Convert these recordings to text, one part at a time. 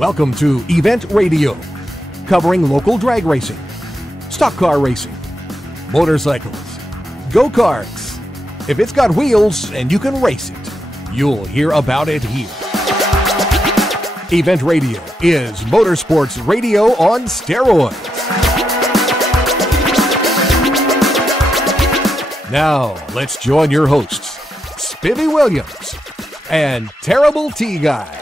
Welcome to Event Radio, covering local drag racing, stock car racing, motorcycles, go-karts. If it's got wheels and you can race it, you'll hear about it here. Event Radio is motorsports radio on steroids. Now, let's join your hosts, Spivvy Williams and Terrible T Guy.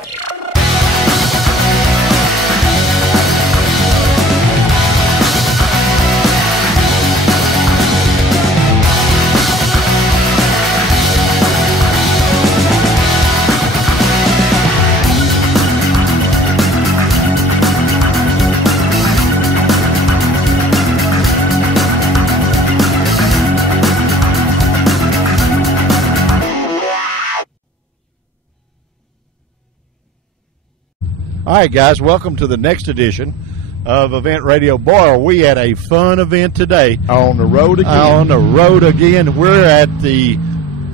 All right, guys, welcome to the next edition of Event Radio. Boy, we had a fun event today. On the road again. We're at the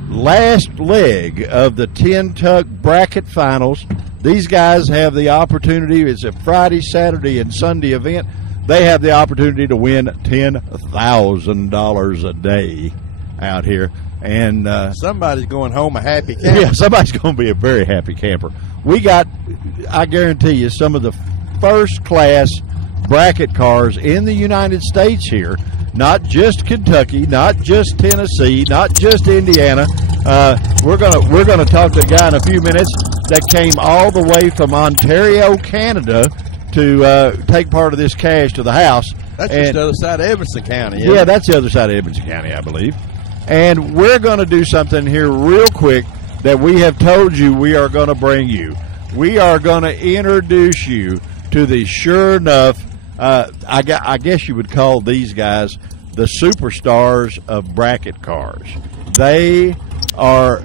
last leg of the TennTuck Bracket Finals. These guys have the opportunity. It's a Friday, Saturday, and Sunday event. They have the opportunity to win $10,000 a day out here. And somebody's going home a happy camper. Yeah, somebody's going to be a very happy camper. We got, I guarantee you, some of the first-class bracket cars in the United States here. Not just Kentucky, not just Tennessee, not just Indiana. We're gonna talk to a guy in a few minutes that came all the way from Ontario, Canada, to take part of this cash to the house. That's just the other side of Evanston County. Yeah, that's the other side of Evanston County, I believe. And we're going to do something here real quick that we have told you we are going to bring you. We are going to introduce you to the sure enough, I guess you would call these guys the superstars of bracket cars. They are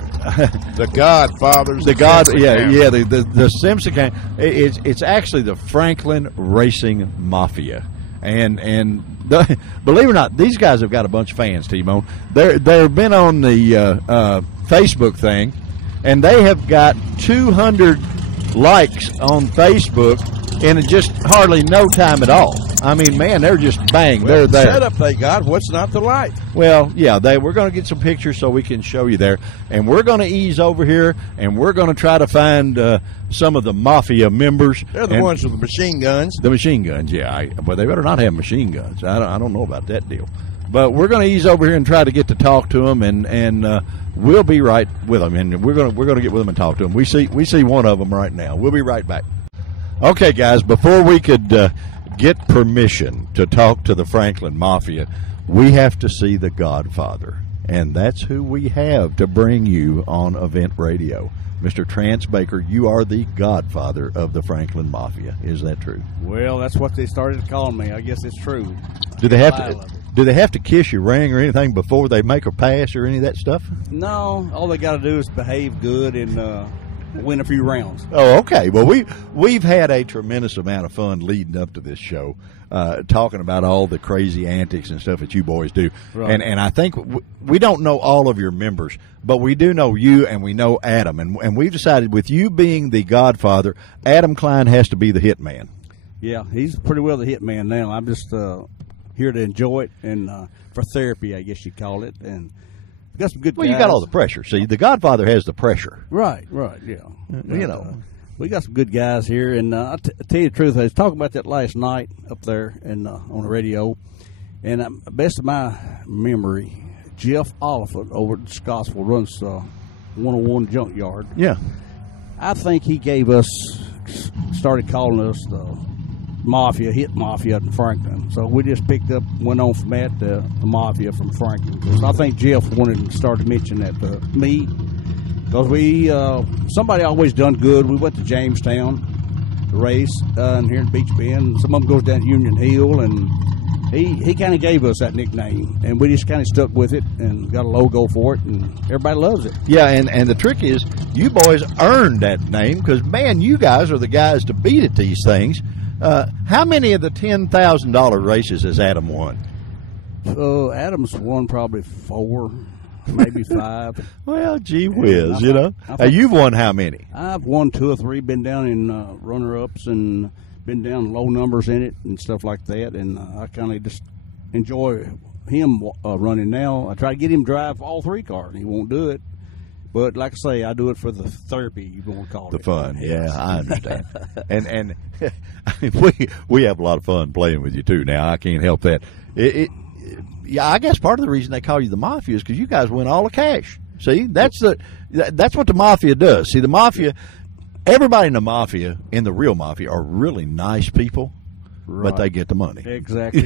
the Godfathers. The Simpson County. It's actually the Franklin Racing Mafia. And believe it or not, these guys have got a bunch of fans, T-Bone. They've been on the Facebook thing, and they have got 200 likes on Facebook in just hardly no time at all. I mean, man, they're just bang. Well, they're there. Setup they got. What's not to like? Well, yeah, we're going to get some pictures so we can show you there. And we're going to ease over here, and we're going to try to find some of the Mafia members. They're the ones with the machine guns. The machine guns, yeah. But they better not have machine guns. I don't know about that deal. But we're going to ease over here and try to get to talk to them, and we'll be right with them. And we're going to get with them and talk to them. We see one of them right now. We'll be right back. Okay, guys, before we could get permission to talk to the Franklin Mafia, we have to see the Godfather. And that's who we have to bring you on Event Radio. Mr. Trance Baker, you are the Godfather of the Franklin Mafia. Is that true? Well, that's what they started calling me. I guess it's true. Do they have to kiss your ring or anything before they make a pass or any of that stuff? No, all they got to do is behave good and win a few rounds. Oh, okay. Well, we've had a tremendous amount of fun leading up to this show, talking about all the crazy antics and stuff that you boys do. Right. And I think we don't know all of your members, but we do know you and we know Adam. And we've decided with you being the Godfather, Adam Klein has to be the hitman. Yeah, he's pretty well the hitman now. I'm just here to enjoy it and for therapy, I guess you'd call it. And got some good guys. You got all the pressure. See, the Godfather has the pressure. Right, yeah. We got some good guys here, and I'll tell you the truth, I was talking about that last night up there and on the radio, and best of my memory, Jeff Oliphant over at Scottsville runs 101 Junkyard. Yeah. I think he started calling us the Mafia, Hit Mafia in Franklin. So we just went on from that to the Mafia from Franklin. Because I think Jeff wanted to start to mention that to me. Because somebody always done good. We went to Jamestown to race and here in Beech Bend. Some of them goes down to Union Hill, and he kind of gave us that nickname. And we just kind of stuck with it and got a logo for it, and everybody loves it. Yeah, and the trick is you boys earned that name because, man, you guys are the guys to beat at these things. How many of the $10,000 races has Adam won? Adam's won probably 4. maybe 5. Well, gee whiz, I think- You've won how many? I've won 2 or 3, been down in runner-ups and been down low numbers in it and stuff like that. And I kind of just enjoy him running now. I try to get him to drive all 3 cars. He won't do it. But like I say, I do it for the therapy, you want to call it. The fun, yeah, I understand. and I mean, we have a lot of fun playing with you too. Now I can't help that. Yeah, I guess part of the reason they call you the Mafia is because you guys win all the cash. See, that's what the Mafia does. See, the Mafia, everybody in the Mafia, in the real Mafia, are really nice people. Right. But they get the money. Exactly.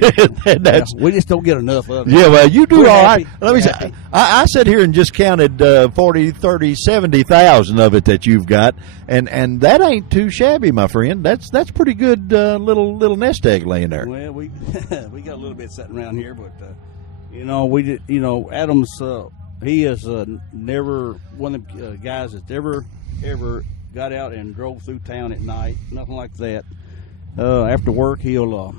We just don't get enough of it. Yeah, well, you do We're all happy. right. Let me say, I sat here and just counted 40, 30, 70,000 of it that you've got, and that ain't too shabby, my friend. That's pretty good little nest egg laying there. Well, we we got a little bit sitting around here, but we did. Adams, he is never one of the guys that's ever got out and drove through town at night. Nothing like that. After work, he'll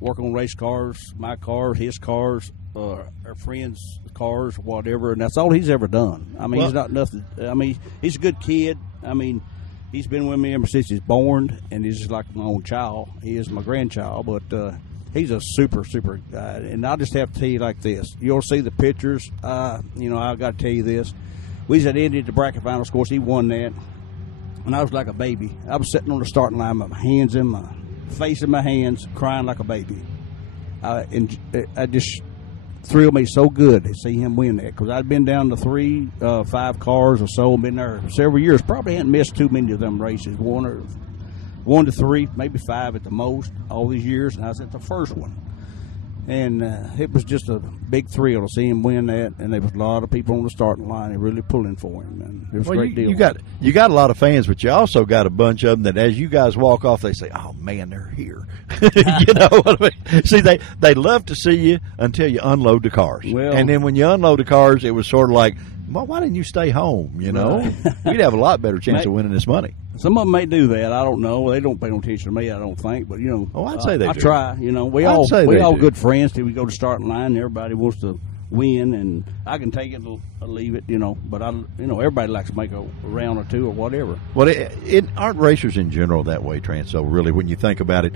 work on race cars, my cars, his cars, our friends' cars, whatever, and that's all he's ever done. I mean, he's not nothing. I mean, he's a good kid. I mean, he's been with me ever since he's born, and he's just like my own child. He is my grandchild, but he's a super guy. And I'll just have to tell you like this: you'll see the pictures. I got to tell you this: we was at Indy at the bracket finals. Of course, he won that. And I was like a baby. I was sitting on the starting line with my hands in my face in my hands, crying like a baby. I just thrilled me so good to see him win that, because I'd been down to 3, 5 cars or so, been there several years. Probably hadn't missed too many of them races. 1 to 3, maybe 5 at the most, all these years. And I was at the first one. And it was just a big thrill to see him win that, and there was a lot of people on the starting line and really pulling for him, and it was a great deal. You got a lot of fans, but you also got a bunch of them that as you guys walk off, they say, "Oh man, they're here." You know what I mean? See, they love to see you until you unload the cars, and then when you unload the cars, it was sort of like, well, why didn't you stay home? You know, we'd have a lot better chance of winning this money. Some of them may do that. I don't know. They don't pay no attention to me, I don't think. But, I'd say they I do. try. We all good friends till we go to starting line. And everybody wants to win, and I can take it or leave it, But, everybody likes to make a round or two or whatever. Well, aren't racers in general that way, Transo, really, when you think about it?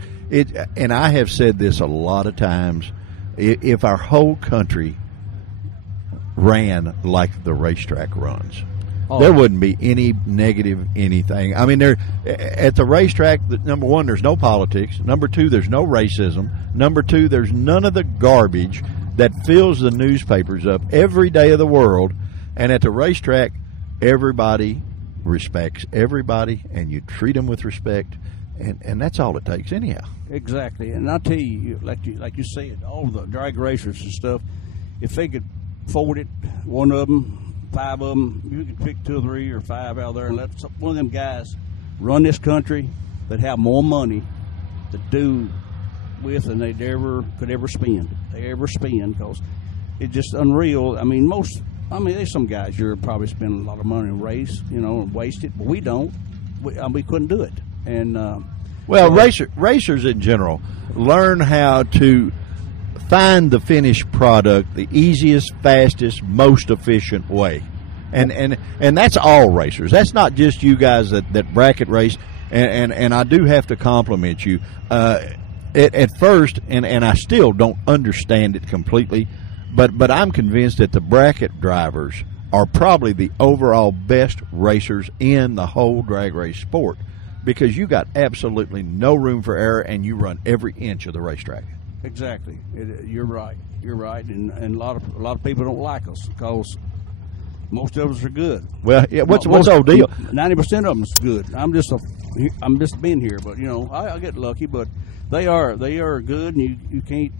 And I have said this a lot of times, if our whole country ran like the racetrack runs, there wouldn't be any negative anything. I mean, at the racetrack, number one, there's no politics. Number two, there's no racism. Number two, there's none of the garbage that fills the newspapers up every day of the world. And at the racetrack, everybody respects everybody, and you treat them with respect, and that's all it takes anyhow. Exactly. And I'll tell you, like you said, all the drag racers and stuff, if they could afford it, one of them, 5 of them, you could pick 2 or 3 or 5 out there and let one of them guys run this country that have more money to do with than they could ever spend. Because it's just unreal. I mean, there's some guys here probably spend a lot of money in race, and waste it, but we don't. We couldn't do it. And racers in general learn how to find the finished product the easiest, fastest, most efficient way, and that's all racers. That's not just you guys that bracket race. And I do have to compliment you. At first, and I still don't understand it completely, but I'm convinced that the bracket drivers are probably the overall best racers in the whole drag race sport, because you got absolutely no room for error, and you run every inch of the racetrack. Exactly. You're right. And a lot of people don't like us because most of us are good. Well, yeah. What's the whole deal? 90% of them is good. I'm just being here, but I get lucky. But they are good, and you can't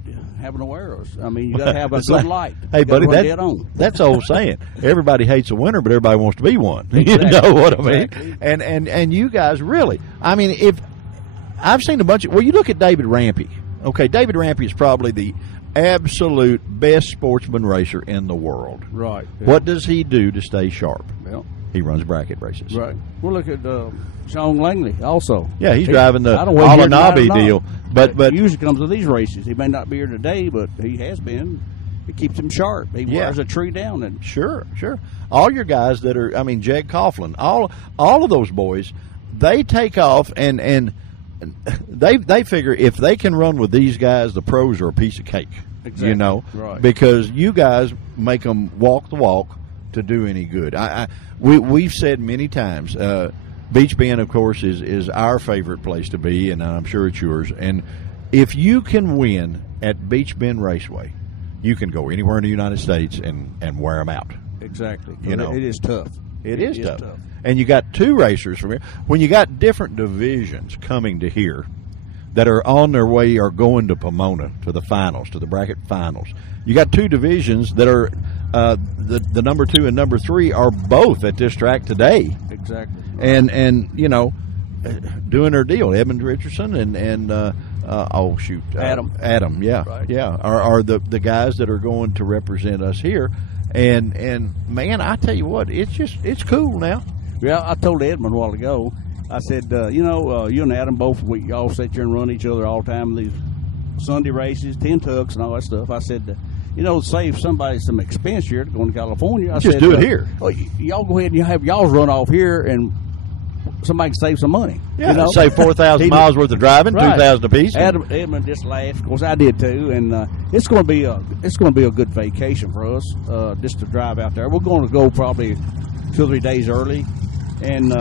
have no errors. I mean, you got to have a good light. Hey, buddy, that's the old saying. Everybody hates a winner, but everybody wants to be one. Exactly. You know what I mean? Exactly. And you guys really. I mean, if I've seen a bunch of. Well, you look at David Rampy. Okay, David Rampy is probably the absolute best sportsman racer in the world. Right. Yeah. What does he do to stay sharp? Well, he runs bracket races. Right. We'll look at Sean Langley also. Yeah, he's driving the Alanabi deal. But he usually comes to these races. He may not be here today, but he has been. it keeps him sharp. He wears a tree down. And Sure. All your guys that are, I mean, Jag Coughlin, all of those boys, they take off and they figure if they can run with these guys, the pros are a piece of cake. Exactly. You know, right. Because you guys make them walk the walk to do any good. We've said many times, Beech Bend, of course, is our favorite place to be, and I'm sure it's yours. And if you can win at Beech Bend Raceway, you can go anywhere in the United States and wear them out. Exactly. You know, it is tough. It is tough. And you got two racers from here. When you got different divisions coming to here that are on their way or going to Pomona to the finals, to the bracket finals, you got two divisions that are the number 2 and number 3 are both at this track today. Exactly. And you know, doing their deal. Edmund Richardson and Adam, yeah, right. Yeah, are the guys that are going to represent us here. And man, I tell you what, it's cool now. Yeah, I told Edmund a while ago. I said, you and Adam both, we all sit here and run each other all the time. These Sunday races, TennTucks, and all that stuff. I said, save somebody some expense here to go to California. I Just said, do it here. Y'all go ahead and have y'all's run off here, and somebody can save some money. Yeah, save 4,000 miles worth of driving, right. 2,000 apiece. Edmund just laughed. Of course, I did too, and it's going to be a good vacation for us, just to drive out there. We're going to go probably 2 or 3 days early, and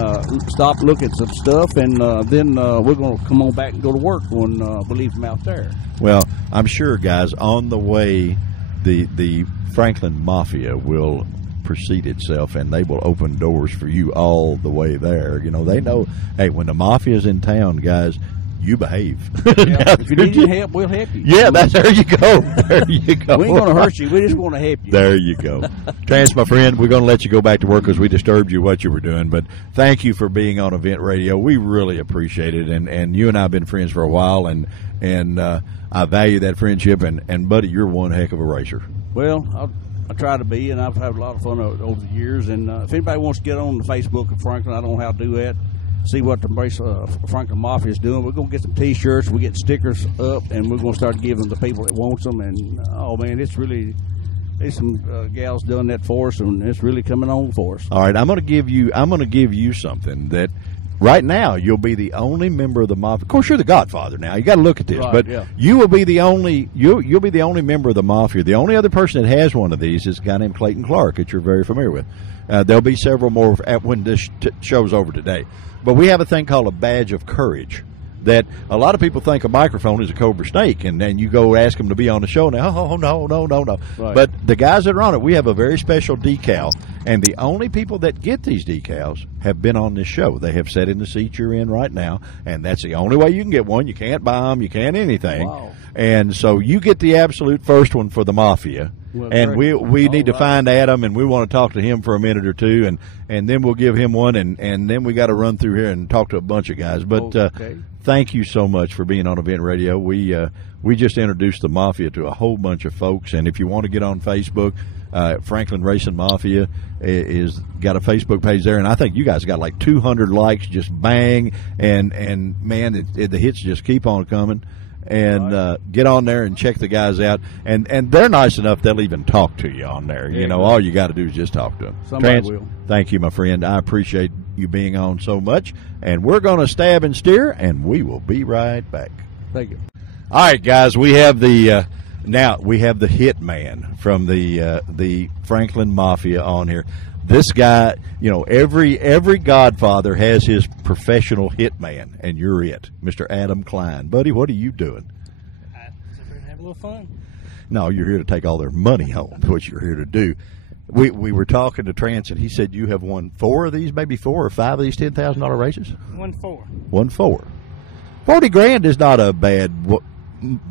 stop, look at some stuff, and then we're going to come on back and go to work when we leave them out there. Well, I'm sure, guys, on the way, the Franklin Mafia will precede itself, and they will open doors for you all the way there. You know, they know, hey, when the Mafia's in town, guys, you behave. Yeah, if you need any help, we'll help you. Yeah, there you go. There you go. We ain't going to hurt you. We just want to help you. There you go. Trance, my friend, we're going to let you go back to work because we disturbed you what you were doing. But thank you for being on Event Radio. We really appreciate it. And you and I have been friends for a while, and I value that friendship. And buddy, you're one heck of a racer. Well, I try to be, and I've had a lot of fun over the years. And if anybody wants to get on the Facebook of Franklin, I don't know how to do that. See what the Franklin Mafia is doing. We're going to get some T-shirts. We get stickers up, and we're going to start giving them to people that wants them. And oh man, there's some gals doing that for us, and it's really coming on for us. All right, I'm going to give you something that right now you'll be the only member of the Mafia. Of course, you're the Godfather now. You got to look at this, right, but yeah. you will be the only you'll be the only member of the Mafia. The only other person that has one of these is a guy named Clayton Clark that you're very familiar with. There'll be several more when this show's over today. But we have a thing called a badge of courage that a lot of people think a microphone is a cobra snake, and then you go ask them to be on the show, and no. Right. But the guys that are on it, we have a very special decal, and the only people that get these decals have been on this show. They have sat in the seat you're in right now, and that's the only way you can get one. You can't buy them. You can't anything. Wow. And so you get the absolute first one for the Mafia. Well, and we need to right. find Adam, and we want to talk to him for a minute or two, and then we'll give him one, and then we got to run through here and talk to a bunch of guys. But okay. Thank you so much for being on Event Radio. We just introduced the Mafia to a whole bunch of folks, and if you want to get on Facebook, Franklin Racing Mafia is got a Facebook page there, and I think you guys got like 200 likes, just bang, and man, the hits just keep on coming. And right. Get on there and check the guys out, and they're nice enough they'll even talk to you on there. You know, all you got to do is just talk to them. Somebody will. Thank you, my friend. I appreciate you being on so much, and we're going to stab and steer, and we will be right back. Thank you. All right, guys, we have the hitman from the Franklin Mafia on here. This guy, you know, every Godfather has his professional hitman, and you're it, Mr. Adam Klein. Buddy, what are you doing? I'm here to have a little fun. No, you're here to take all their money home. That's what you're here to do. We were talking to Trance, and he said you have won 4 of these, maybe 4 or 5 of these $10,000 races? 1-4. 1-4. $40,000 is not a bad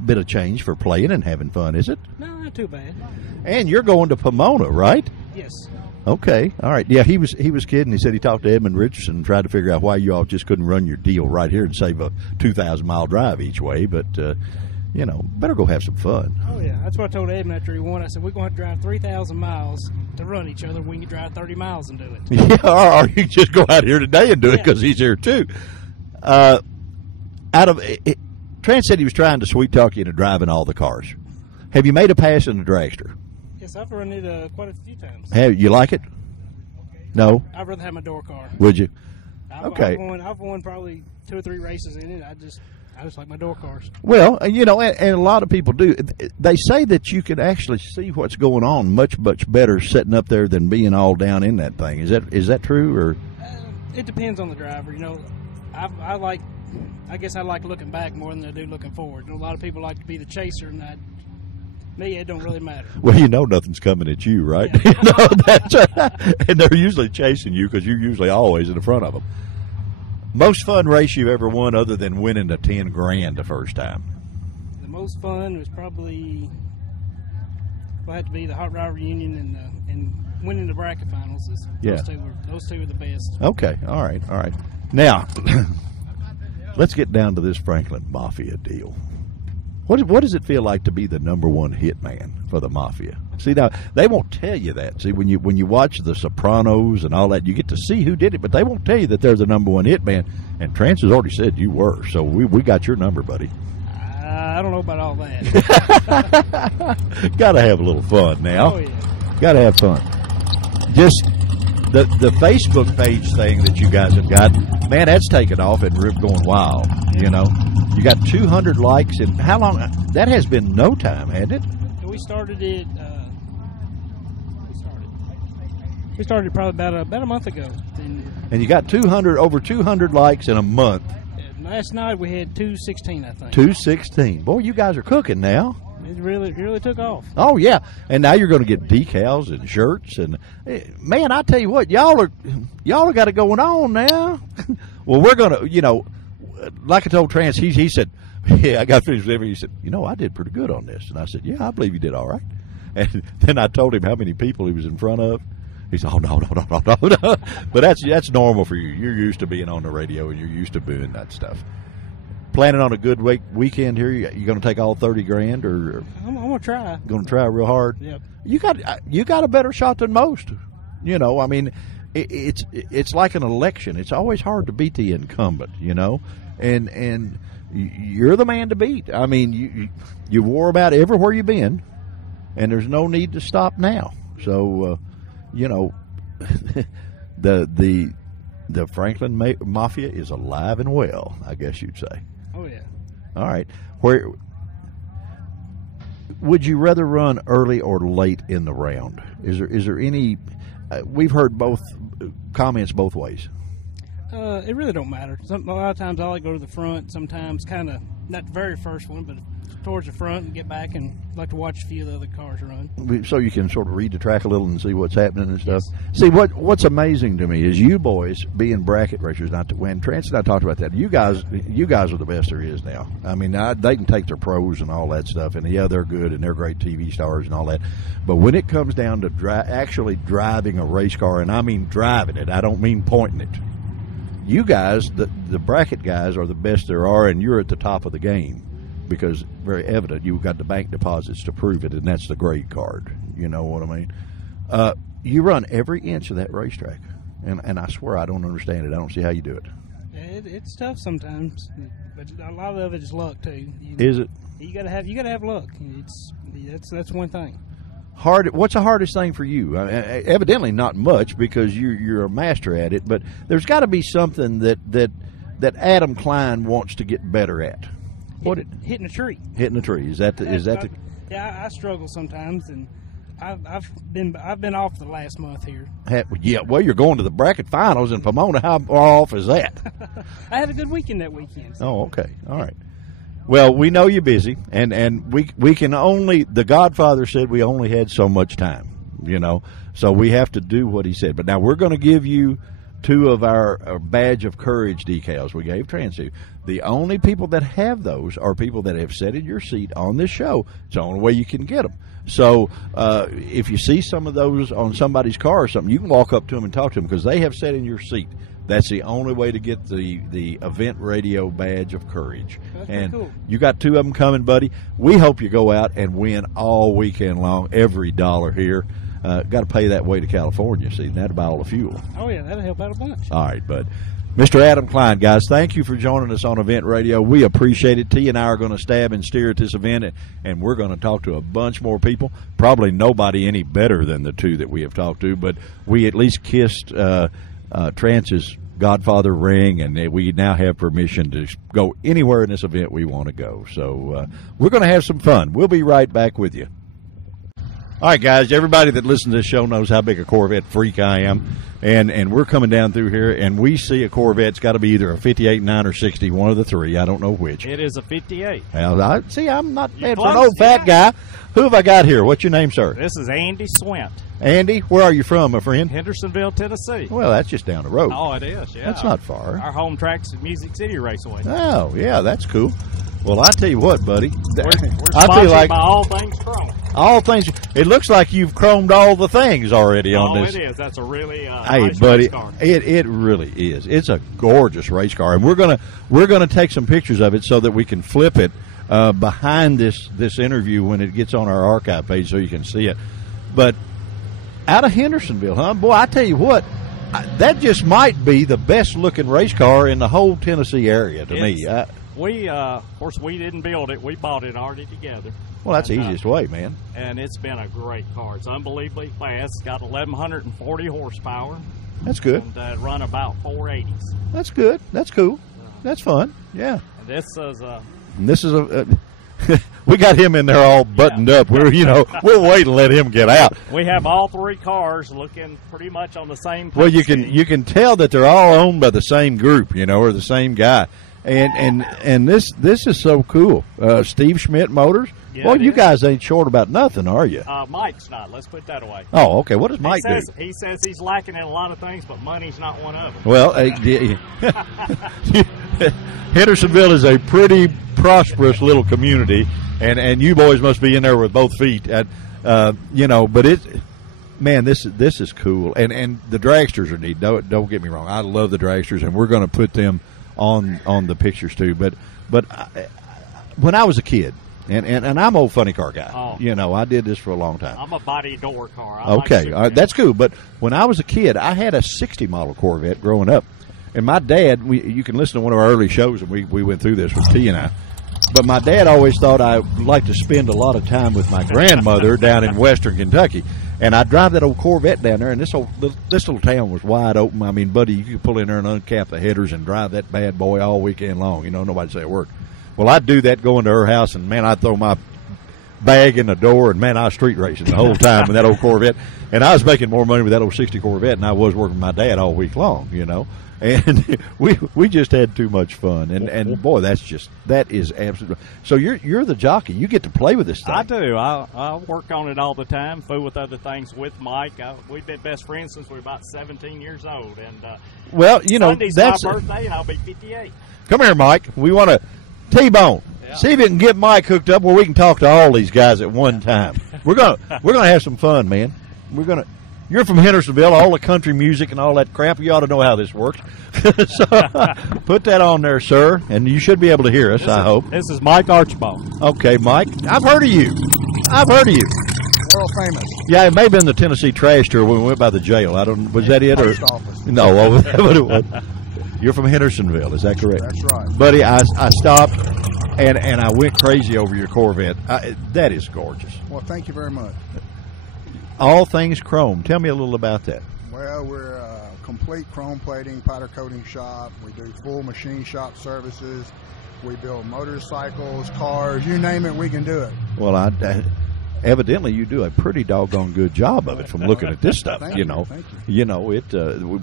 bit of change for playing and having fun, is it? No, not too bad. And you're going to Pomona, right? Yes. Okay, all right. Yeah, he was kidding. He said he talked to Edmund Richardson and tried to figure out why you all just couldn't run your deal right here and save a 2,000-mile drive each way. But you know, better go have some fun. Oh yeah, that's what I told Edmund after he won. I said we're going to drive 3,000 miles to run each other. We can drive 30 miles and do it. Yeah, or you can just go out here today and do it because he's here too. Trent said he was trying to sweet talk you into driving all the cars. Have you made a pass in the dragster? Yes, I've run it quite a few times. Have you like it? No, I'd rather have my door car. would you? Okay. I've won probably 2 or 3 races in it. I just like my door cars. Well, you know, and a lot of people do. They say that you can actually see what's going on much better sitting up there than being all down in that thing. Is that true, or? It depends on the driver. You know, I guess I like looking back more than I do looking forward. You know, a lot of people like to be the chaser, and me, it don't really matter. Well, you know nothing's coming at you, right? Yeah. You know, that's right. And they're usually chasing you because you're usually always in the front of them. Most fun race you've ever won, other than winning the $10,000 the first time? The most fun was probably had to be the Hot Rod Reunion and winning the bracket finals. Yeah. Those two were the best. Okay, all right. Now, let's get down to this Franklin Mafia deal. What does it feel like to be the #1 hit man for the Mafia? See, now they won't tell you that. See, when you watch The Sopranos and all that, you get to see who did it, but they won't tell you that they're the #1 hit man. And Trance has already said you were, so we got your number, buddy. I don't know about all that. Got to have a little fun now. Oh yeah. Got to have fun. Just the Facebook page thing that you guys have got, man, that's taken off and we're going wild. You know, you got 200 likes in how long? That has been no time, hasn't it? We started it. We started probably about a month ago. And you got over 200 likes in a month. Last night we had 216, I think. 216. Boy, you guys are cooking now. It really took off. Oh yeah, and now you're going to get decals and shirts and man, I tell you what, y'all got it going on now. Well, we're going to, you know, like I told Trance, he said, yeah, I got finished with everything. He said, you know, I did pretty good on this, and I said, yeah, I believe you did all right. And then I told him how many people he was in front of. He said, oh no. But that's normal for you. You're used to being on the radio and you're used to doing that stuff. Planning on a good weekend here? You going to take all $30,000, or I'm going to try. Going to try real hard? Yep. You got a better shot than most. You know, I mean, it's like an election. It's always hard to beat the incumbent. You know, and you're the man to beat. I mean, you wore about everywhere you've been, and there's no need to stop now. So, you know, the Franklin Mafia is alive and well, I guess you'd say. Oh yeah. All right. Where would you rather run early or late in the round? Is there any? We've heard both comments both ways. It really don't matter. A lot of times I like to go to the front. Sometimes kind of not the very first one, but towards the front and get back and like to watch a few of the other cars run. So you can sort of read the track a little and see what's happening and stuff. Yes. See, what's amazing to me is you boys being bracket racers. Not to win. Trance and I talked about that. You guys are the best there is now. I mean, they can take their pros and all that stuff, and yeah, they're good and they're great TV stars and all that. But when it comes down to actually driving a race car, and I mean driving it, I don't mean pointing it. You guys, the bracket guys, are the best there are, and you're at the top of the game. Because very evident, you've got the bank deposits to prove it, and that's the grade card. You know what I mean? You run every inch of that racetrack, and I swear I don't understand it. I don't see how you do it. It's tough sometimes, but a lot of it is luck too. Is it? You gotta have luck. That's one thing. Hard. What's the hardest thing for you? Evidently not much, because you're a master at it. But there's got to be something that Adam Klein wants to get better at. Hitting a tree. Hitting a tree. Is that the? Yeah, I struggle sometimes, and I've been off the last month here. Yeah, well, you're going to the bracket finals in Pomona. How far off is that? I had a good weekend that weekend. So. Oh, okay, all right. Well, we know you're busy, and we can only. The Godfather said we only had so much time, you know, so we have to do what he said. But now we're going to give you 2 of our badge of courage decals we gave Transu. The only people that have those are people that have sat in your seat on this show. It's the only way you can get them. So if you see some of those on somebody's car or something, you can walk up to them and talk to them, because they have sat in your seat. That's the only way to get the event radio badge of courage. That's and cool. You got 2 of them coming, buddy. We hope you go out and win all weekend long, every dollar here. Got to pay that way to California, see, and that'll buy all the fuel. Oh, yeah, that'll help out a bunch. All right, bud. Mr. Adam Klein, guys, thank you for joining us on Event Radio. We appreciate it. T and I are going to stab and steer at this event, and we're going to talk to a bunch more people. Probably nobody any better than the two that we have talked to, but we at least kissed Trance's Godfather ring, and we now have permission to go anywhere in this event we want to go. So we're going to have some fun. We'll be right back with you. All right, guys, everybody that listens to this show knows how big a Corvette freak I am. And we're coming down through here, and we see a Corvette. It's got to be either a 58, 9, or 60, one of the three. I don't know which. It is a 58. Well, I'm not bad for close, an old fat guy. Who have I got here? What's your name, sir? This is Andy Swint. Andy, where are you from, my friend? Hendersonville, Tennessee. Well, that's just down the road. Oh, it is, yeah. That's not far. Our home track's Music City Raceway. Oh, yeah, that's cool. Well, I tell you what, buddy. We're I feel sponsored like by All Things Chrome. all things. It looks like you've chromed all the things already on this. Oh, it is. That's a really Hey, nice buddy, race car. it really is. It's a gorgeous race car, and we're gonna take some pictures of it so that we can flip it behind this interview when it gets on our archive page so you can see it. But out of Hendersonville, huh? Boy, I tell you what, that just might be the best looking race car in the whole Tennessee area to me. We, of course, we didn't build it. We bought it already together. Well, that's the And, easiest way, man. And it's been a great car. It's unbelievably fast. It's got 1,140 horsepower. That's good. And run about 480s. That's good. That's cool. That's fun. Yeah. And this is And this is a. We got him in there all buttoned up. We'll wait and let him get out. we have all three cars looking pretty much on the same. Well, you scheme. can tell that they're all owned by the same group, or the same guy. And this is so cool. Steve Schmidt Motors. Yeah, Well, it you is. guys ain't short about nothing, are you? Mike's not. Let's put that away. Oh, okay. What does Mike do? He says he's lacking in a lot of things, but money's not one of them. Well, Hendersonville is a pretty prosperous little community, and you boys must be in there with both feet. But this is cool, and the dragsters are neat. Don't get me wrong, I love the dragsters, and we're going to put them on the pictures too. But when I was a kid, and I'm an old funny car guy. Oh. I did this for a long time. I'm a body door car. Okay, all right, that's cool. But when I was a kid, I had a 60 model Corvette growing up. And my dad, you can listen to one of our early shows, and we went through this with T and I. But my dad always thought I would like to spend a lot of time with my grandmother down in western Kentucky. And I'd drive that old Corvette down there, and this little town was wide open. I mean, buddy, you could pull in there and uncap the headers and drive that bad boy all weekend long. Nobody'd say a word. Well, I'd do that going to her house, and, man, I'd throw my bag in the door, and, man, I was street racing the whole time with that old Corvette. And I was making more money with that old 60 Corvette than I was working with my dad all week long, And we just had too much fun, and boy, that is absolutely. So you're the jockey. You get to play with this thing. I do. I work on it all the time. Fool with other things with Mike. We've been best friends since we were about 17 years old. And Sunday's that's my birthday, and I'll be 58. Come here, Mike. We want to T-bone. Yeah. See if you can get Mike hooked up where we can talk to all these guys at one time. We're gonna have some fun, man. You're from Hendersonville, all the country music and all that crap. You ought to know how this works. So put that on there, sir, and you should be able to hear us, I hope. This is Mike Archibald. Okay, Mike. I've heard of you. World famous. Yeah, it may have been the Tennessee trash tour when we went by the jail. Was that it? Post office. No, what it was. You're from Hendersonville, is that correct? That's right. Buddy, I stopped and I went crazy over your Corvette. That is gorgeous. Well, thank you very much. All things chrome. Tell me a little about that. Well, we're a complete chrome plating, powder coating shop. We do full machine shop services. We build motorcycles, cars, you name it, we can do it. Well, evidently you do a pretty doggone good job of it from looking at this stuff. Thank you.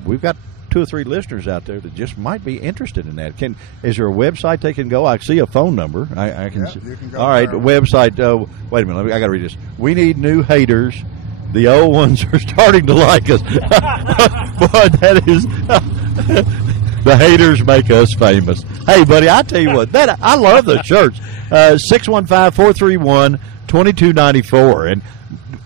We've got 2 or 3 listeners out there that just might be interested in that. Is there a website they can go? I see a phone number. I can. Yep, you can go all right, there. website. Wait a minute. I got to read this. We need new haters. The old ones are starting to like us. Boy, that is. The haters make us famous. Hey, buddy, I tell you what, I love the shirts. 615-431-2294. And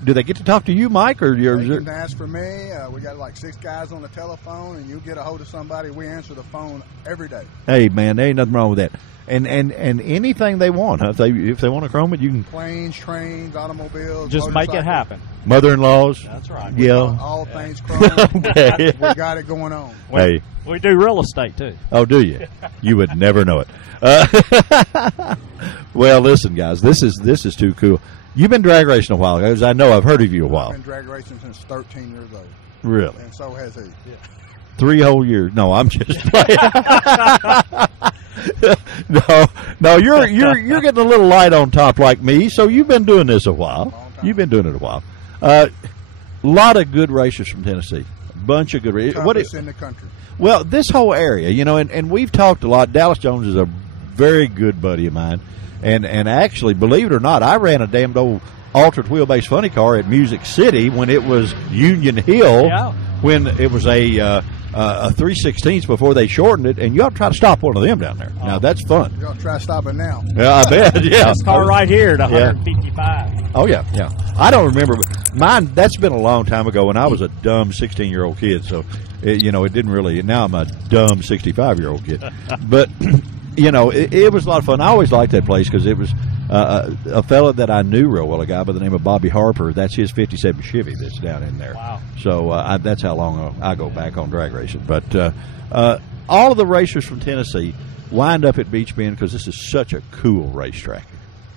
do they get to talk to you, Mike, or They you're? can ask for me. We got like 6 guys on the telephone, and you get a hold of somebody. We answer the phone every day. Hey, man, there ain't nothing wrong with that. And anything they want, huh? If they want to chrome it, you can. Planes, trains, automobiles. Just make it motorcycles, happen. Mother-in-laws. That's right. Yeah. All things chrome. Okay. We got it going on. Hey. We do real estate too. Oh, do you? You would never know it. Well, listen, guys, this is too cool. You've been drag racing a while, because I know I've heard of you a while. I've been drag racing since 13 years old. Really? And so has he. 3 whole years? No, I'm just playing. No, you're getting a little light on top like me. So you've been doing this a while. You've been doing it a while. A lot of good racers from Tennessee. Bunch of good racers. Toughest in the country. Well, this whole area, and we've talked a lot. Dallas Jones is a very good buddy of mine, and actually, believe it or not, I ran a damned old altered wheelbase funny car at Music City when it was Union Hill. Yeah. When it was a 3/16 before they shortened it, and you ought to try to stop one of them down there. Now that's fun. You're going to try to stop it now. Yeah, I bet. Yeah, This car right here at 155. Oh yeah. I don't remember mine. That's been a long time ago when I was a dumb 16-year-old kid. So, it didn't really. Now I'm a dumb 65-year-old kid. But it was a lot of fun. I always liked that place because it was a fella that I knew real well, a guy by the name of Bobby Harper. That's his 57 Chevy that's down in there. Wow. So that's how long I go back on drag racing. But all of the racers from Tennessee wind up at Beech Bend because this is such a cool racetrack.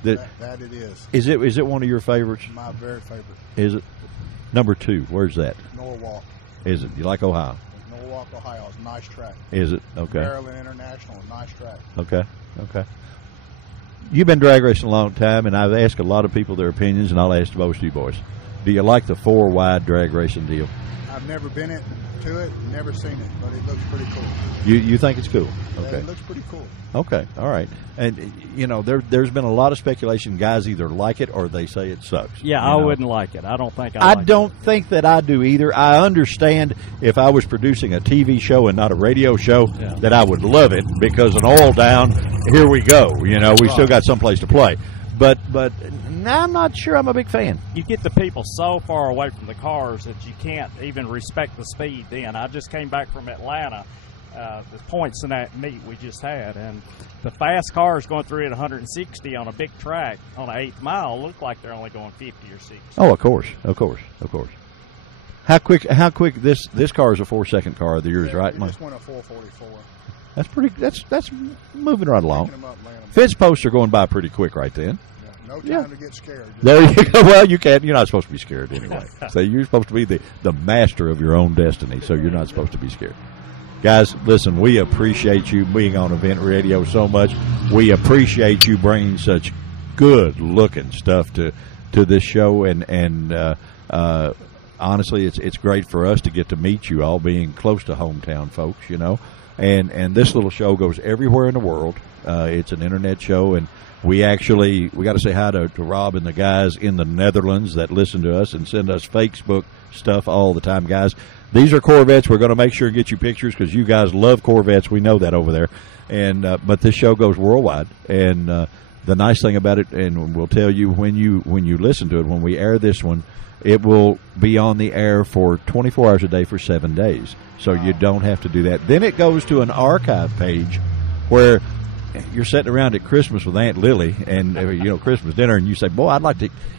That it is. Is it one of your favorites? My very favorite. Is it? Number 2, where's that? Norwalk. Is it? You like Ohio? Norwalk, Ohio. It's a nice track. Is it? Okay. Maryland International, nice track. Okay. You've been drag racing a long time, and I've asked a lot of people their opinions, and I'll ask most of you boys. Do you like the 4-wide drag racing deal? I've never been to it, never seen it, but it looks pretty cool. You think it's cool? Yeah, Okay. it looks pretty cool. Okay. All right. And there's been a lot of speculation. Guys either like it or they say it sucks. Yeah, I wouldn't like it. I don't think I like don't think that I do either. I understand if I was producing a TV show and not a radio show that I would love it because an oil down, here we go. We still got someplace to play. But I'm not sure I'm a big fan. You get the people so far away from the cars that you can't even respect the speed then. I just came back from Atlanta, the points in that meet we just had, and the fast cars going through at 160 on a big track on an 8th mile look like they're only going 50 or 60. Oh, of course. How quick this car is a 4-second car of yours, right, We Mike? just went a 444. That's pretty. That's moving right along. Picking 'em up, laying 'em Fence posts are going by pretty quick right then. down. No time to get scared. Just There you go. Well, you can't. You're not supposed to be scared anyway. So you're supposed to be the master of your own destiny. So you're not supposed to be scared. Guys, listen. We appreciate you being on Event Radio so much. We appreciate you bringing such good looking stuff to this show, and honestly, it's great for us to get to meet you all, being close to hometown folks. And this little show goes everywhere in the world. It's an internet show, and we got to say hi to Rob and the guys in the Netherlands that listen to us and send us Facebook stuff all the time, guys. These are Corvettes. We're going to make sure and get you pictures because you guys love Corvettes. We know that over there. And but this show goes worldwide, and the nice thing about it, and we'll tell you when you listen to it, when we air this one, it will be on the air for 24 hours a day for 7 days. So you don't have to do that. Then it goes to an archive page where you're sitting around at Christmas with Aunt Lily and Christmas dinner, and you say, boy,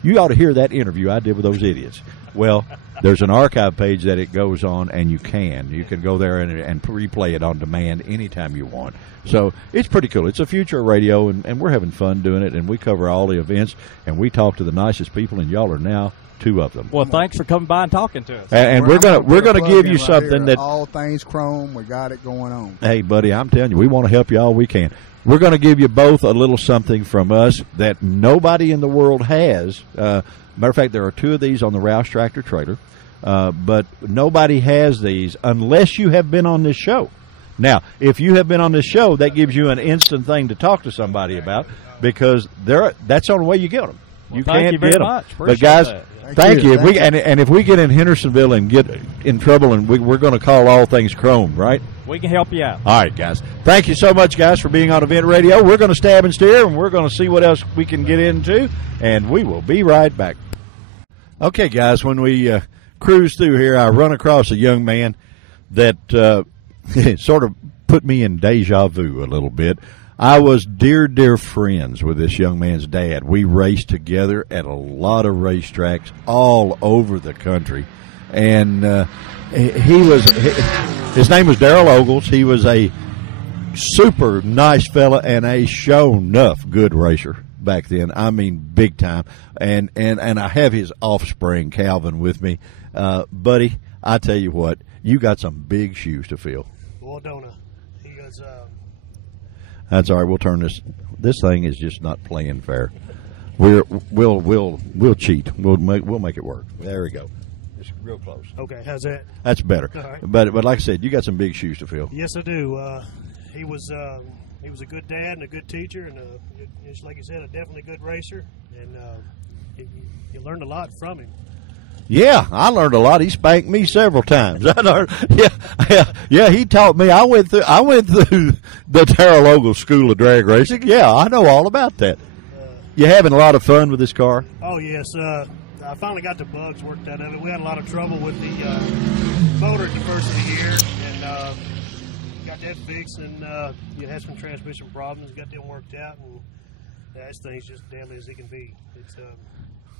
you ought to hear that interview I did with those idiots. Well, there's an archive page that it goes on, and you can go there and replay it on demand anytime you want. So it's pretty cool. It's a future of radio, and we're having fun doing it, and we cover all the events, and we talk to the nicest people, and y'all are now 2 of them. Well, thanks for coming by and talking to us. And we're gonna give you something that all things chrome. We got it going on. Hey, buddy, I'm telling you, we want to help you all we can. We're going to give you both a little something from us that nobody in the world has. Matter of fact, there are 2 of these on the Rouse Tractor Trailer, but nobody has these unless you have been on this show. Now, if you have been on this show, that gives you an instant thing to talk to somebody about because that's the only way you get them. You Thank can't you very get them. much. But Appreciate guys, that. thank you. And if we get in Hendersonville and get in trouble, and we're going to call all things chrome, right? We can help you out. All right, guys. Thank you so much, guys, for being on Event Radio. We're going to stab and steer, and we're going to see what else we can get into, and we will be right back. Okay, guys, when we cruise through here, I run across a young man that sort of put me in deja vu a little bit. I was dear friends with this young man's dad. We raced together at a lot of racetracks all over the country. And his name was Darrell Ogles. He was a super nice fella and a show-nuff good racer back then. I mean, big time. And I have his offspring, Calvin, with me. Buddy, I tell you what, you got some big shoes to fill. Well, don't I? He goes, That's all right. We'll turn this. This thing is just not playing fair. We'll cheat. We'll make it work. There we go. It's real close. okay, how's that? That's better. All right. But like I said, you got some big shoes to fill. Yes, I do. He was a good dad and a good teacher, and just like you said, a definitely good racer. And you learned a lot from him. Yeah, I learned a lot. He spanked me several times. I learned, yeah. He taught me. I went through the Darrell Ogles School of Drag Racing. Yeah, I know all about that. You having a lot of fun with this car? Oh yes, I finally got the bugs worked out of it. We had a lot of trouble with the motor at the first of the year, and got that fixed. And you had some transmission problems. Got them worked out, and this thing's just damn as it can be. It's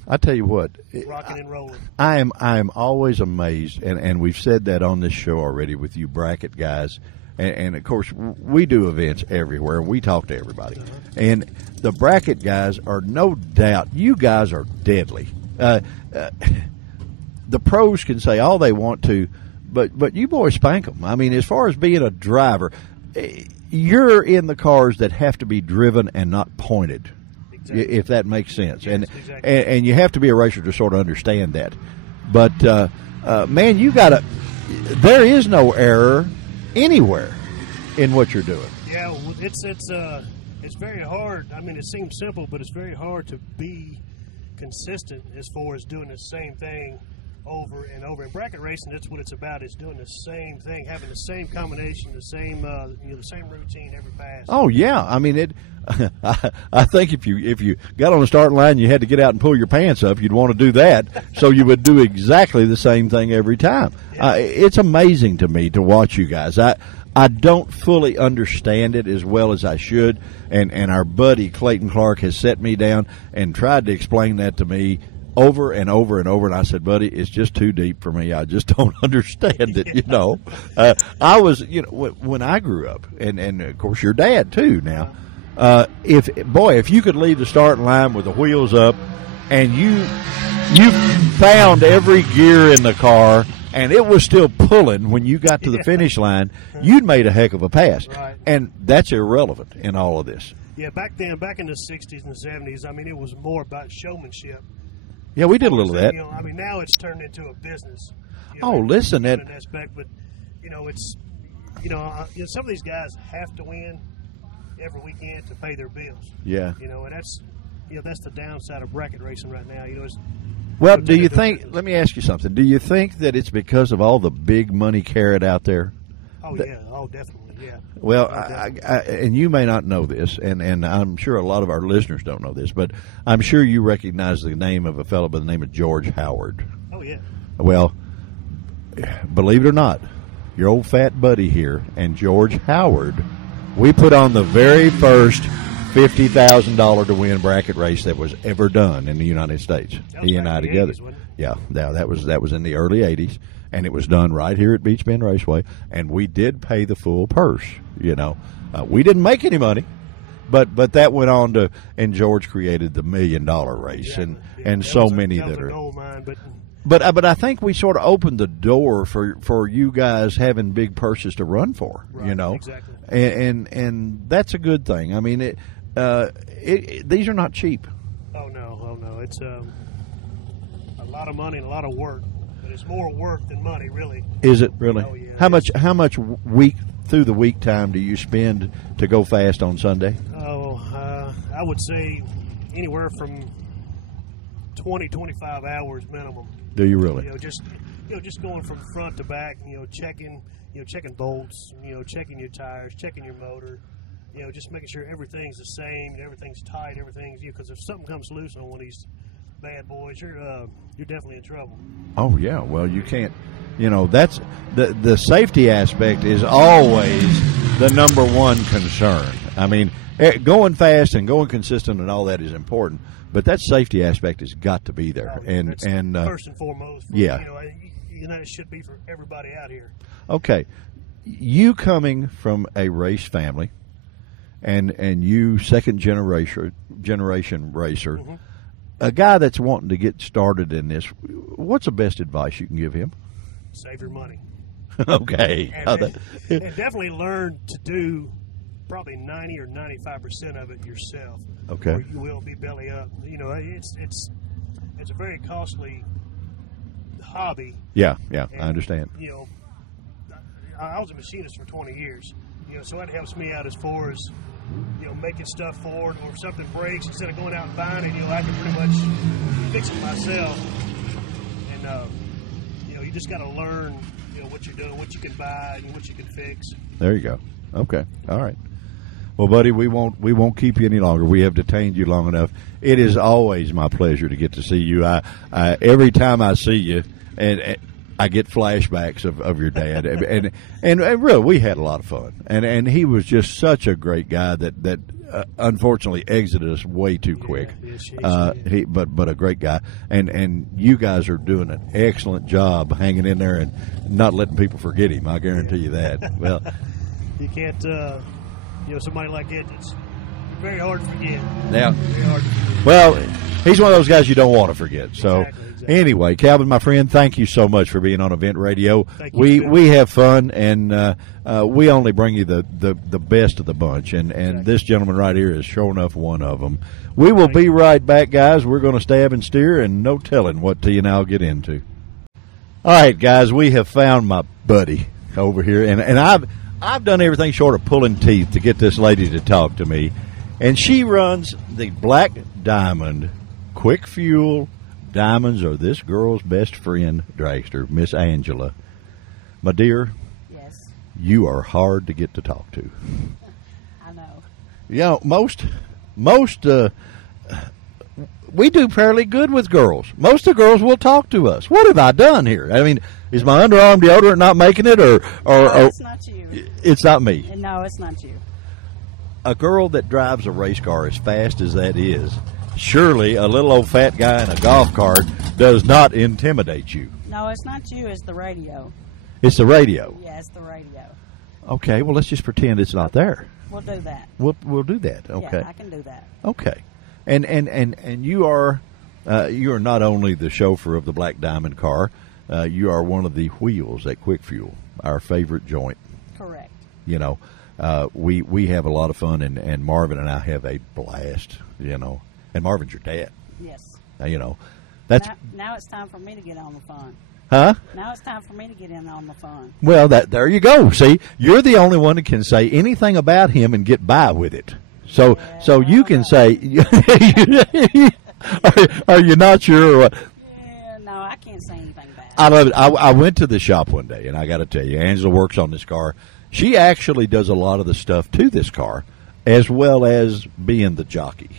I tell you what, rocking and rolling. I am always amazed, and we've said that on this show already with you bracket guys, and of course we do events everywhere. We talk to everybody, and the bracket guys are no doubt. You guys are deadly. The pros can say all they want to, but you boys spank them. I mean, as far as being a driver, you're in the cars that have to be driven and not pointed. Exactly. If that makes sense. Yes, and, exactly. and you have to be a racer to sort of understand that. But, man, you got to – there is no error anywhere in what you're doing. Yeah, well, it's very hard. I mean, it seems simple, but it's very hard to be consistent as far as doing the same thing over and over. In bracket racing, that's what it's about. It's doing the same thing, having the same combination, the same routine every pass. Oh yeah, I mean it. I think if you got on the starting line, you had to get out and pull your pants up. You'd want to do that, so you would do exactly the same thing every time. Yeah. It's amazing to me to watch you guys. I don't fully understand it as well as I should, and our buddy Clayton Clark has set me down and tried to explain that to me over and over and over, and I said, buddy, it's just too deep for me. I just don't understand it, you know. I was, when I grew up, and of course your dad too now, if you could leave the starting line with the wheels up and you found every gear in the car and it was still pulling when you got to the finish line, you'd made a heck of a pass. Right. And that's irrelevant in all of this. Yeah, back in the 60s and 70s, I mean, it was more about showmanship. Yeah, we did a little of that. I mean, now it's turned into a business. Listen, that aspect, but it's some of these guys have to win every weekend to pay their bills. Yeah. And that's the downside of bracket racing right now. Well, do you think? Let me ask you something. Do you think that it's because of all the big money carrot out there? Oh yeah. Oh, definitely. Yeah. Well, and you may not know this, and I'm sure a lot of our listeners don't know this, but I'm sure you recognize the name of a fellow by the name of George Howard. Oh, yeah. Well, believe it or not, your old fat buddy here and George Howard, we put on the very first $50,000 to win bracket race that was ever done in the United States. He and I together. 80s, wasn't it? Yeah, that was in the early 80s. And it was done right here at Beech Bend Raceway, and we did pay the full purse. We didn't make any money, but that went on to, and George created the $1 million race, and so many that are. Gold mine, but I think we sort of opened the door for you guys having big purses to run for. Right, exactly. And that's a good thing. I mean, these are not cheap. Oh no, it's a lot of money and a lot of work. But it's more work than money, really. Is it really? Oh, yeah. How much week through the week time do you spend to go fast on Sunday? Oh, I would say anywhere from 20-25 hours minimum. Do you really? Just going from front to back. Checking bolts. Checking your tires, checking your motor. Just making sure everything's the same, everything's tight, everything's because if something comes loose on one of these bad boys, you're definitely in trouble. Oh yeah, well you can't. That's the safety aspect is always the number one concern. I mean, going fast and going consistent and all that is important, but that safety aspect has got to be there. That's and first and foremost. Yeah. It should be for everybody out here. Okay, you coming from a race family, and you second generation racer, Mm-hmm. a guy that's wanting to get started in this, what's the best advice you can give him? Save your money. Okay. And definitely learn to do probably 90 or 95% of it yourself. Okay. Or you will be belly up. It's a very costly hobby. Yeah, And, I understand. I was a machinist for 20 years. So that helps me out as far as making stuff forward, or if something breaks, instead of going out and buying it, I can pretty much fix it myself. And you just got to learn, what you're doing, what you can buy, and what you can fix. There you go. Okay. All right. Well, buddy, we won't keep you any longer. We have detained you long enough. It is always my pleasure to get to see you. I every time I see you, and I get flashbacks of your dad, and really, we had a lot of fun. And he was just such a great guy that unfortunately exited us way too quick. But a great guy, and you guys are doing an excellent job hanging in there and not letting people forget him. I guarantee you that. Well, you can't, somebody like that. It's very hard to forget. Yeah. Very hard to forget. Well, he's one of those guys you don't want to forget. So. Exactly. Anyway, Calvin, my friend, thank you so much for being on Event Radio. Thank you, we have fun, and we only bring you the best of the bunch, and this gentleman right here is sure enough one of them. We will be right back, guys. We're going to stab and steer, and no telling what T and I'll get into. All right, guys, we have found my buddy over here, and I've done everything short of pulling teeth to get this lady to talk to me, and she runs the Black Diamond Quick Fuel. Diamonds are this girl's best friend, dragster, Miss Angela. My dear, yes, you are hard to get to talk to. I know. Most we do fairly good with girls. Most of the girls will talk to us. What have I done here? I mean, is my underarm deodorant not making it, or No, it's not you. It's not me. No, it's not you. A girl that drives a race car as fast as that is, surely a little old fat guy in a golf cart does not intimidate you. No, it's not you. It's the radio. It's the radio. Yeah, it's the radio. Okay, well, let's just pretend it's not there. We'll do that. We'll do that. Okay. Yeah, I can do that. Okay. And you are not only the chauffeur of the Black Diamond car, you are one of the wheels at Quick Fuel, our favorite joint. Correct. We have a lot of fun, and Marvin and I have a blast. And Marvin's your dad. Yes. That's now it's time for me to get on the fun. Huh? Now it's time for me to get in on the fun. Well, there you go. See, you're the only one that can say anything about him and get by with it. So you can say, are you not sure? Or what? Yeah, no, I can't say anything bad. I love it. I went to the shop one day, and I got to tell you, Angela works on this car. She actually does a lot of the stuff to this car, as well as being the jockey.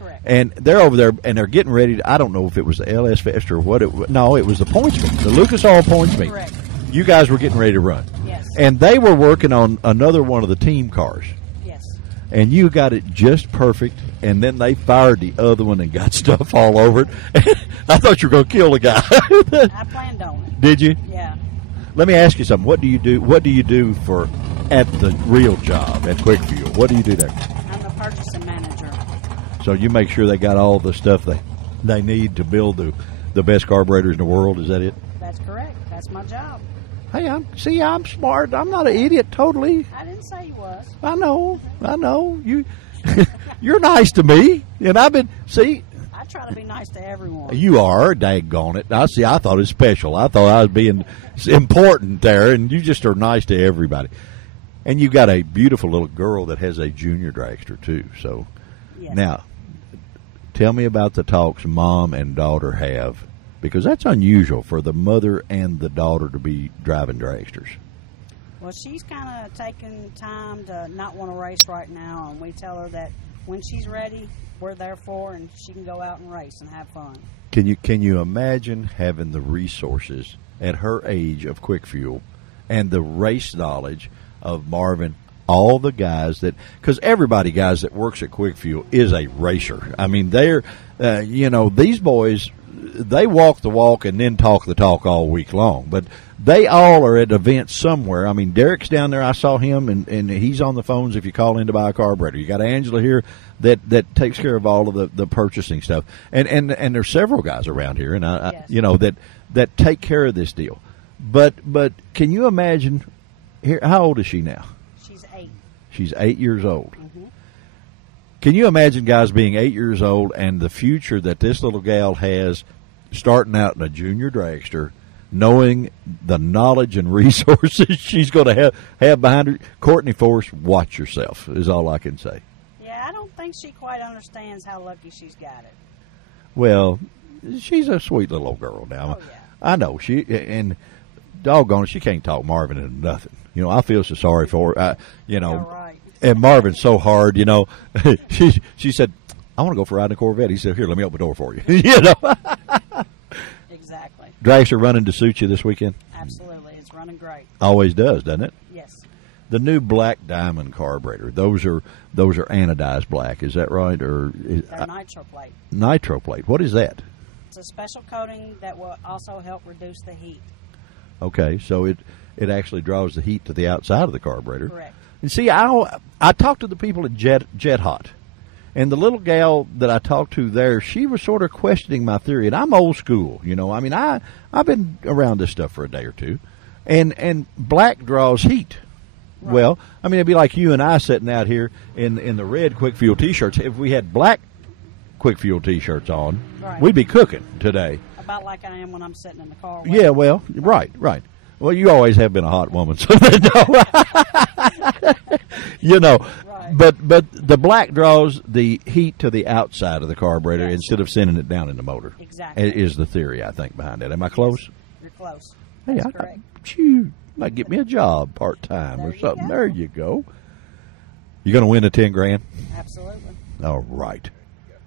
Correct. And they're over there, and they're getting ready to, I don't know if it was the LS Fest or what it was. No, it was the points meet, the Lucas Oil points meet. Correct. You guys were getting ready to run. Yes. And they were working on another one of the team cars. Yes. And you got it just perfect, and then they fired the other one and got stuff all over it. I thought you were going to kill the guy. I planned on it. Did you? Yeah. Let me ask you something. What do you do? What do you do for at the real job at Quick Fuel? What do you do there? I'm the purchasing manager. So you make sure they got all the stuff they need to build the best carburetors in the world. Is that it? That's correct. That's my job. Hey, I'm smart. I'm not an idiot. Totally. I didn't say you was. I know. You're nice to me, and I've been I try to be nice to everyone. You are, daggone it. I thought it was special. I thought I was being important there, and you just are nice to everybody. And you got a beautiful little girl that has a junior dragster, too. So Yes. Now, tell me about the talks mom and daughter have, because that's unusual for the mother and the daughter to be driving dragsters. Well, she's kind of taking time to not want to race right now, and we tell her that when she's ready, we're there for her, and she can go out and race and have fun. Can you imagine having the resources at her age of Quick Fuel and the race knowledge of Marvin, all the guys that, because everybody, guys, that works at Quick Fuel is a racer. I mean, they're, these boys, they walk the walk and then talk the talk all week long. But they all are at events somewhere. I mean, Derek's down there. I saw him, and he's on the phones if you call in to buy a carburetor. You got Angela here that takes care of all of the purchasing stuff. And there's several guys around here, and that take care of this deal. But can you imagine, here, how old is she now? She's 8. She's 8 years old. Mm-hmm. Can you imagine, guys, being 8 years old and the future that this little gal has starting out in a junior dragster, knowing the knowledge and resources she's going to have behind her? Courtney Force, watch yourself, is all I can say. Yeah, I don't think she quite understands how lucky she's got it. Well, she's a sweet little old girl now. Oh, yeah. I know. And doggone it, she can't talk Marvin into nothing. I feel so sorry for her. Right. And Marvin's so hard, She said, I want to go for a ride in a Corvette. He said, here, let me open the door for you. Exactly. Dragster running to suit you this weekend? Absolutely. It's running great. Always does, doesn't it? Yes. The new black diamond carburetor, those are anodized black, is that right? Or They're nitro plate. Nitro plate. What is that? It's a special coating that will also help reduce the heat. Okay, so it actually draws the heat to the outside of the carburetor. Correct. And see, I talked to the people at Jet Hot, and the little gal that I talked to there, she was sort of questioning my theory. And I'm old school, I mean, I've been around this stuff for a day or two, and black draws heat. Right. Well, I mean, it'd be like you and I sitting out here in the red Quick Fuel T-shirts. If we had black Quick Fuel T-shirts on, right, we'd be cooking today. About like I am when I'm sitting in the car. Yeah, well, right. Well, you always have been a hot woman, so Right. But the black draws the heat to the outside of the carburetor, yes, instead of sending it down in the motor. Exactly. Is the theory, I think, behind it. Am I close? You're close. Hey, That's correct. Might get me a job part-time or something. Go. There you go. You going to win the $10,000? Absolutely. All right.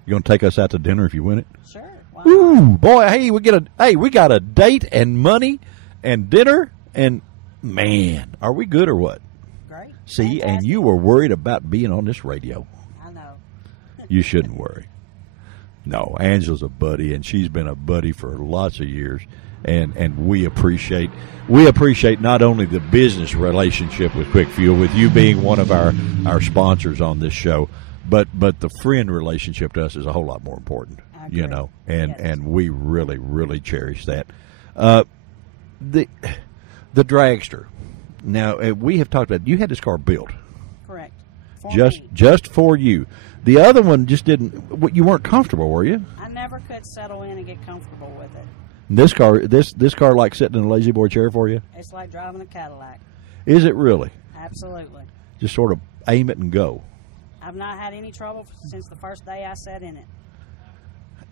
You going to take us out to dinner if you win it? Sure. Why Ooh, not? boy, hey, we got a date and money and dinner, and man, are we good or what? Great. See, Fantastic. and you were worried about being on this radio. I know. You shouldn't worry. No, Angela's a buddy, and she's been a buddy for lots of years, and we appreciate not only the business relationship with Quick Fuel, with you being one of our sponsors on this show, but the friend relationship to us is a whole lot more important. And Yes. we really, really cherish that. The dragster. Now, we have talked about, you had this car built. Correct. Just for you. The other one just didn't, you weren't comfortable, were you? I never could settle in and get comfortable with it. This car like sitting in a lazy boy chair for you? It's like driving a Cadillac. Is it really? Absolutely. Just sort of aim it and go. I've not had any trouble since the first day I sat in it.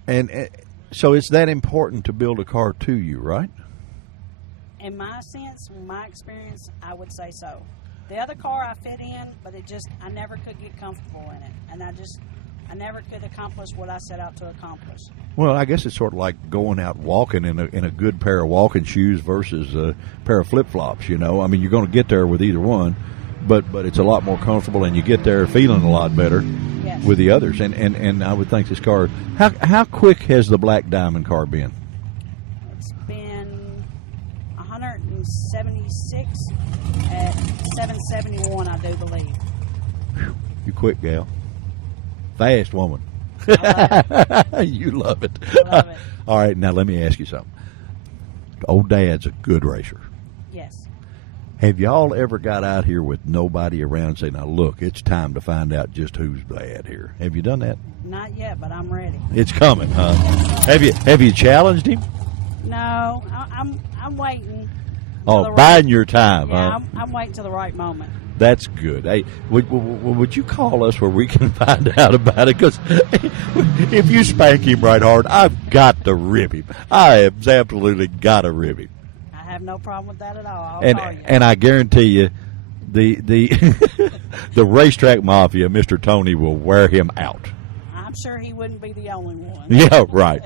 And so it's that important to build a car to you, right? In my sense, in my experience, I would say so. The other car I fit in, but I never could get comfortable in it. And I never could accomplish what I set out to accomplish. Well, I guess it's sort of like going out walking in a good pair of walking shoes versus a pair of flip-flops, I mean, you're going to get there with either one, but it's a lot more comfortable, and you get there feeling a lot better, yes, with the others. And I would think this car, how quick has the Black Diamond car been? It's been 176 at 771, I do believe. You quick, gal. Fast woman. You love it. I love it. All right, now let me ask you something. Old Dad's a good racer. Yes. Have y'all ever got out here with nobody around and say, now look, it's time to find out just who's bad here? Have you done that? Not yet, but I'm ready. It's coming, huh? Have you challenged him? No, I'm waiting. Oh, biding your time, yeah, huh? I'm waiting till the right moment. That's good. Hey, would you call us where we can find out about it? Because if you spank him right hard, I've got to rib him. I have absolutely got to rib him. I have no problem with that at all. I'll call you. And I guarantee you, the racetrack mafia, Mr. Tony, will wear him out. I'm sure he wouldn't be the only one. Yeah, right.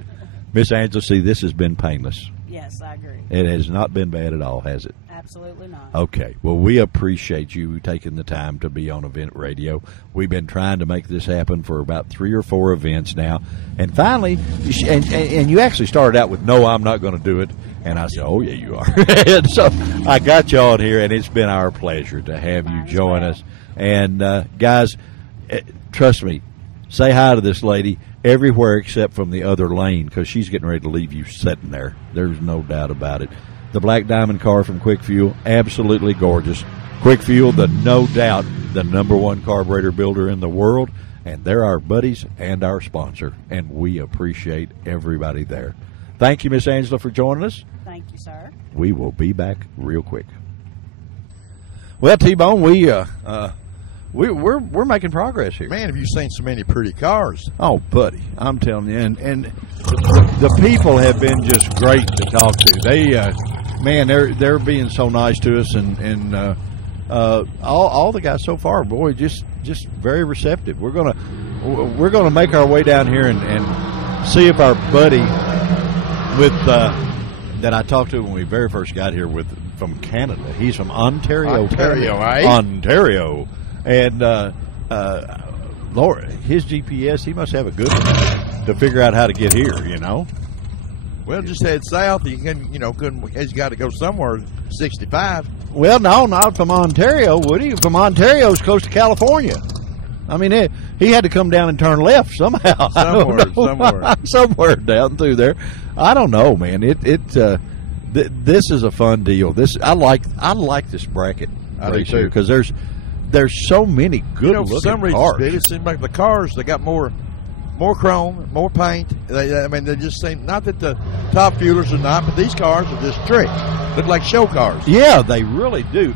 Miss Angela, see, this has been painless. Yes, I agree. It has not been bad at all, has it? Absolutely not. Okay. Well, we appreciate you taking the time to be on Event Radio. We've been trying to make this happen for about 3 or 4 events now. And finally, and you actually started out with, no, I'm not going to do it. And I said, oh, yeah, you are. And so I got you on here, and it's been our pleasure to have you join us. And, guys, trust me, say hi to this lady everywhere except from the other lane, because she's getting ready to leave you sitting there. There's no doubt about it. The Black Diamond car from Quick Fuel, absolutely gorgeous. Quick Fuel, no doubt the #1 carburetor builder in the world, and they're our buddies and our sponsor, and we appreciate everybody there. Thank you, Miss Angela, for joining us. Thank you, sir. We will be back real quick. Well, T-Bone, we're making progress here. Man, have you seen so many pretty cars? Oh, buddy, I'm telling you, and the people have been just great to talk to. They, man, they're being so nice to us, and all the guys so far, boy, just very receptive. We're gonna make our way down here and see if our buddy with that I talked to when we very first got here from Canada. He's from Ontario, Canada. Eh? Ontario. And Lord, his GPS, he must have a good one to figure out how to get here, you know. Well, just head south. You can, he's got to go somewhere 65. Well, no, not from Ontario, would he? From Ontario's close to California. I mean, he had to come down and turn left somehow. Somewhere down through there. I don't know, man. This is a fun deal. I like this bracket. I do too, because there's so many good looking for some reason, cars. Steve, it seems like the cars, they got more chrome, more paint. They just seem, not that the top fuelers are not, but these cars are just tricks. Look like show cars. Yeah, they really do.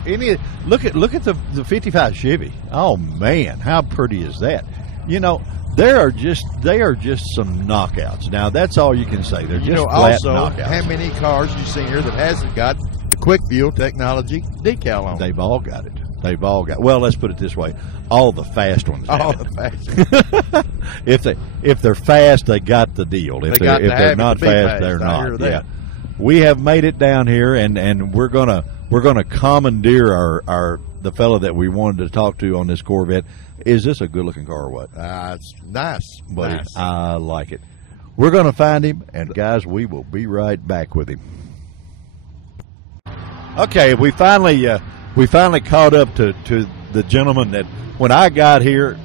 Look at the 55 Chevy. Oh man, how pretty is that? They are just some knockouts. Now that's all you can say. They're just flat knockouts. How many cars you see here that hasn't got the Quick Fuel technology decal on? They've all got it. Well, let's put it this way: all the fast ones. If they're fast, they got the deal. If they're not fast, they're not. Yeah. We have made it down here, and we're gonna commandeer the fella that we wanted to talk to on this Corvette. Is this a good looking car or what? It's nice, buddy. Nice. I like it. We're gonna find him, and guys, we will be right back with him. Okay, we finally caught up to the gentleman that when I got here,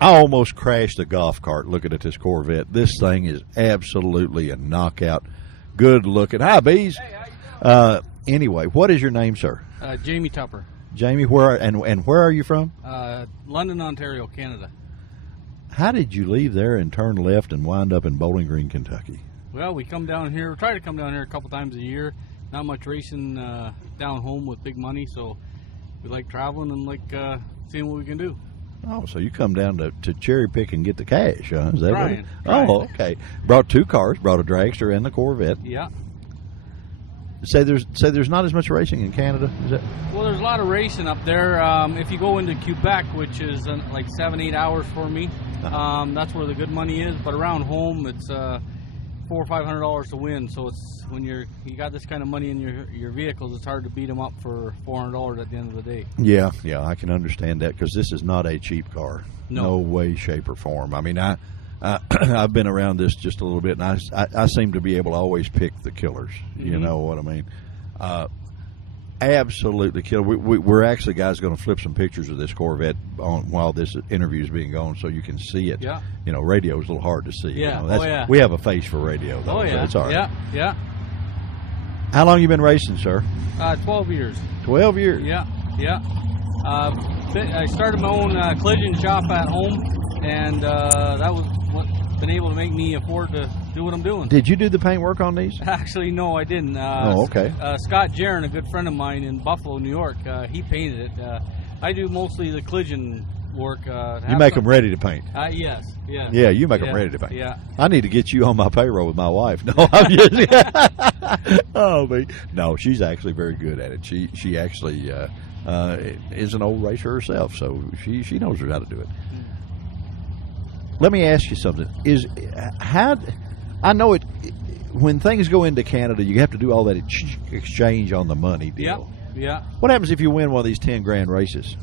I almost crashed the golf cart looking at this Corvette. This thing is absolutely a knockout. Good looking. Hi, Bees. Hey, anyway, what is your name, sir? Jamie Tupper. Jamie, where are you from? London, Ontario, Canada. How did you leave there and turn left and wind up in Bowling Green, Kentucky? Well, we try to come down here a couple times a year. Not much racing down home with big money, so we like traveling and like seeing what we can do. Oh, so you come down to cherry pick and get the cash, huh? Is that Trying. Oh, okay. Brought 2 cars, brought a dragster and the Corvette. Yeah. Say there's not as much racing in Canada, is that? Well, there's a lot of racing up there. If you go into Quebec, which is like 7-8 hours for me, that's where the good money is. But around home, it's $400 or $500 to win. So it's when you got this kind of money in your vehicles, it's hard to beat them up for $400 at the end of the day. Yeah, I can understand that because this is not a cheap car. No way, shape, or form. I mean, I've been around this just a little bit, and I seem to be able to always pick the killers. Mm-hmm. You know what I mean? Absolutely killer. We're actually, guys, going to flip some pictures of this Corvette while this interview is being going, so you can see it. Yeah. Radio is a little hard to see. Yeah. We have a face for radio, though. Oh yeah. So it's all right. Yeah. How long you been racing, sir? 12 years. 12 years. Yeah. I started my own collision shop at home, and that was what been able to make me afford to do what I'm doing. Did you do the paint work on these? Actually, no, I didn't. Okay. Scott Jaron, a good friend of mine in Buffalo, New York, he painted it. I do mostly the collision work. You make them ready to paint? Yes. Yeah, you make them ready to paint. Yeah. I need to get you on my payroll with my wife. No, I'm just. Oh, man. No, she's actually very good at it. She actually is an old racer herself, so she knows how to do it. Let me ask you something. I know when things go into Canada, you have to do all that exchange on the money deal. Yeah. What happens if you win one of these 10 grand races?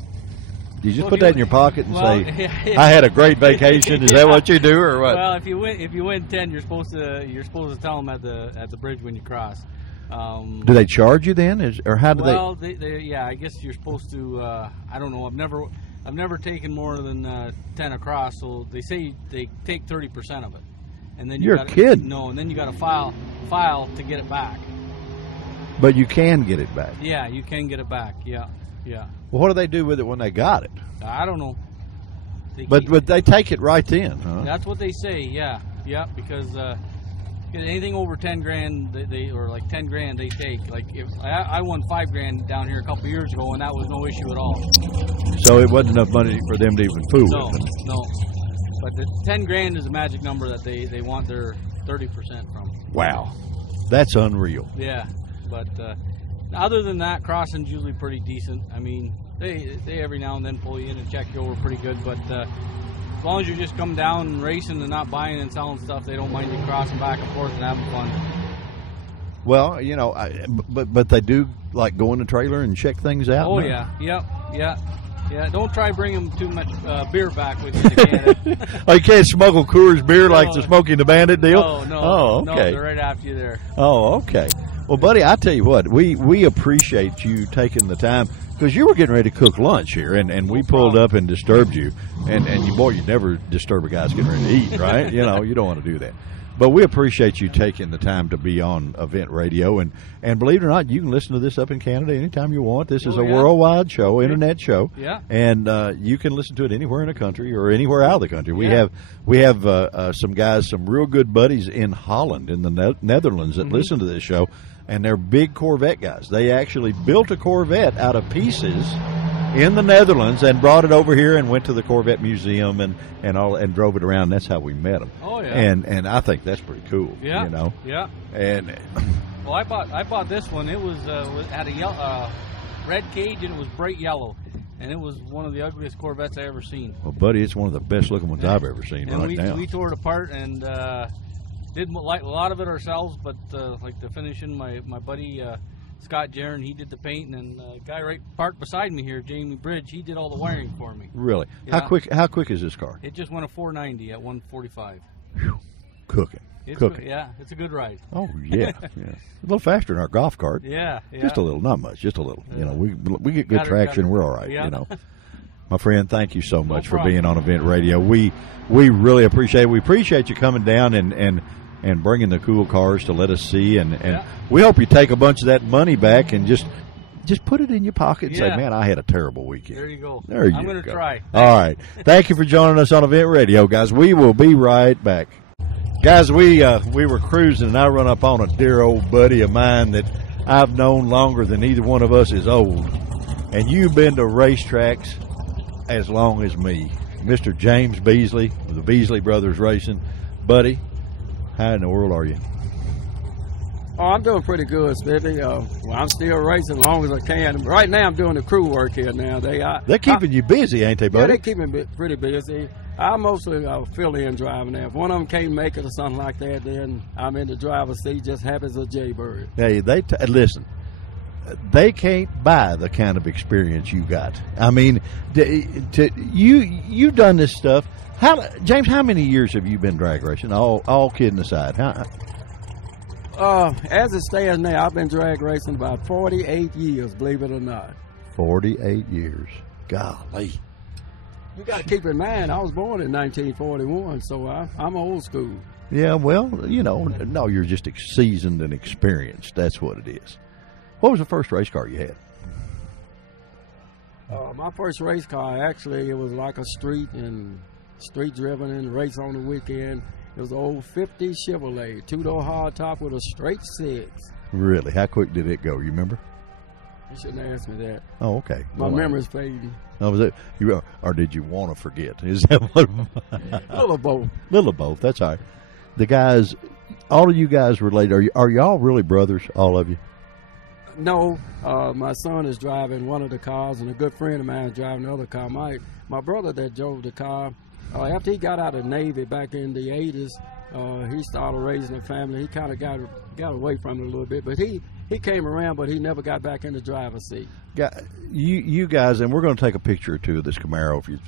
Do you just put that in your pocket and say, yeah. "I had a great vacation"? Is that what you do, or what? Well, if you win 10, you're supposed to tell them at the bridge when you cross. Do they charge you then, or how do they? Well, yeah, I guess you're supposed to. I don't know. I've never taken more than 10 across. So they say they take 30% of it, and then you're kidding. No, and then you got to file to get it back. But you can get it back. Yeah, you can get it back. Yeah. Well, what do they do with it when they got it? I don't know. But they take it right then, huh? That's what they say. Yeah, because anything over 10 grand, they or like 10 grand they take. Like if I won 5 grand down here a couple years ago, and that was no issue at all. So it wasn't enough money for them to even fool with. No. But the 10 grand is a magic number that they want their 30% from. Wow, that's unreal. Yeah, but other than that, crossing's usually pretty decent. I mean, they every now and then pull you in and check you over pretty good, but as long as you just come down and racing and not buying and selling stuff, they don't mind you crossing back and forth and having fun. Well, but they do like go in the trailer and check things out. Oh, yeah. Don't try bringing too much beer back with you to Canada. Oh, you can't smuggle Coors beer like the Smokey and the Bandit deal? No. Oh, okay. No, they're right after you there. Oh, okay. Well, buddy, I tell you what, we appreciate you taking the time, because you were getting ready to cook lunch here, and we pulled up and disturbed you. And you never disturb a guy's getting ready to eat, right? You don't want to do that. But we appreciate you taking the time to be on Event Radio. And believe it or not, you can listen to this up in Canada anytime you want. This is a worldwide show, internet show. Yeah. And you can listen to it anywhere in the country or anywhere out of the country. We have some guys, some real good buddies in Holland, in the Netherlands, that listen to this show. And they're big Corvette guys. They actually built a Corvette out of pieces in the Netherlands and brought it over here and went to the Corvette Museum and drove it around. That's how we met them. Oh yeah. And I think that's pretty cool. Yeah. Yeah. And well, I bought this one. It was had a yellow, red cage, and it was bright yellow, and it was one of the ugliest Corvettes I ever seen. Well, buddy, it's one of the best looking ones I've ever seen. And now we tore it apart and did like a lot of it ourselves, but like the finishing, my buddy Scott Jaron, he did the painting, and guy right parked beside me here, Jamie Bridge, he did all the wiring for me. Really? Yeah. How quick is this car? It just went a 490 at 145. Whew. Cooking. Yeah, it's a good ride. Oh yeah, yeah. A little faster than our golf cart. Yeah. Just a little, not much, just a little. We get good traction. We're all right. Yeah. My friend, thank you so much for being on Event Radio. We really appreciate it. We appreciate you coming down and bringing the cool cars to let us see, and we hope you take a bunch of that money back and just put it in your pocket and say, man, I had a terrible weekend. There you go. I'm going to try. All right. Thank you for joining us on Event Radio, guys. We will be right back. Guys, we were cruising, and I run up on a dear old buddy of mine that I've known longer than either one of us is old. And you've been to racetracks as long as me. Mr. James Beasley of the Beasley Brothers Racing. Buddy, how in the world are you? Oh, I'm doing pretty good, Spiffy. I'm still racing as long as I can. Right now, I'm doing the crew work here now. They're keeping you busy, ain't they, buddy? Yeah, they're keeping me pretty busy. I mostly fill in driving now. If one of them can't make it or something like that, then I'm in the driver's seat, just happy as a jaybird. Hey, listen. They can't buy the kind of experience you got. I mean, you've done this stuff. James, how many years have you been drag racing? All kidding aside, as it stands now, I've been drag racing about 48 years, believe it or not. 48 years. Golly. You got to keep in mind, I was born in 1941, so I'm old school. Yeah, well, no, you're just seasoned and experienced. That's what it is. What was the first race car you had? My first race car, actually, it was like a street driven and race on the weekend. It was an old 50 Chevrolet, two-door hardtop with a straight six. Really? How quick did it go? You remember? You shouldn't ask me that. Oh, okay. My memory's fading. Oh, was it? Or did you want to forget? Is that what? Little of both. Little of both. That's all right. The guys, all of you guys related. Are y'all really brothers? All of you? No. My son is driving one of the cars, and a good friend of mine is driving the other car. My brother that drove the car, after he got out of the Navy back in the 80s, He started raising a family. He kind of got away from it a little bit, but he came around, but he never got back in the driver's seat. You guys, and we're going to take a picture or two of this Camaro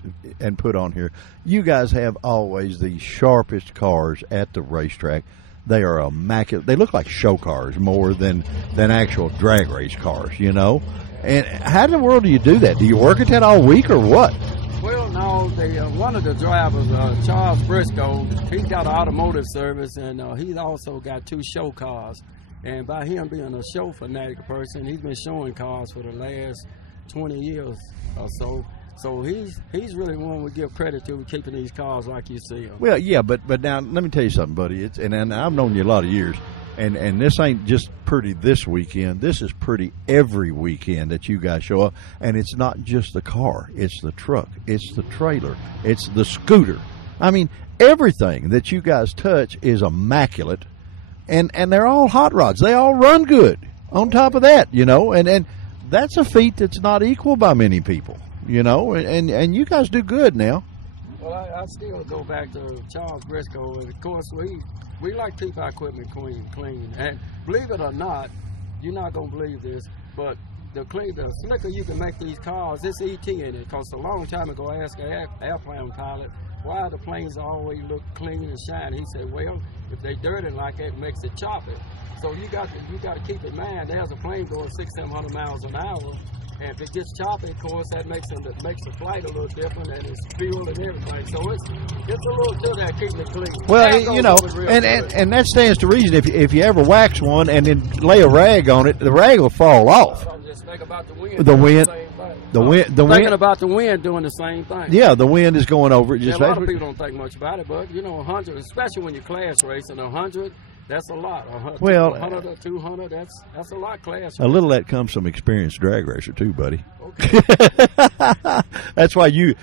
and put on here. You guys have always the sharpest cars at the racetrack. They are immaculate. They look like show cars more than actual drag race cars, you know. And how in the world do you do that? Do you work at that all week or what? Well, no. One of the drivers, Charles Briscoe, he's got an automotive service, and he's also got 2 show cars. And by him being a show fanatic person, he's been showing cars for the last 20 years or so. So he's really one we give credit to keeping these cars like you see them. Well, yeah, but now let me tell you something, buddy. And I've known you a lot of years, and this ain't just pretty this weekend. This is pretty every weekend that you guys show up. And it's not just the car. It's the truck. It's the trailer. It's the scooter. I mean, everything that you guys touch is immaculate. And they're all hot rods. They all run good on top of that, you know. And that's a feat that's not equal by many people. You know, and you guys do good now. Well, I still go back to Charles Briscoe. And of course, we like to keep our equipment clean. And believe it or not, you're not going to believe this, but the slicker you can make these cars, it's ET in it. Because a long time ago, I asked an airplane pilot, why the planes always look clean and shiny. He said, well, if they dirty like that, it makes it choppy. So you got to keep in mind, there's a plane going 600-700 miles an hour. And if it gets choppy, of course, that makes the flight a little different, and it's fuel and everything. So it's a little to that keeping it clean. Well, you know, and that stands to reason. If you ever wax one and then lay a rag on it, the rag will fall off. Just think about the wind. Thinking about the wind doing the same thing. Yeah, the wind is going over it. Just a lot of people don't think much about it, but 100, especially when you're class racing, 100. That's a lot. 100 or 200, that's a lot, class. A little of that comes from experienced drag racer too, buddy. Okay. That's why you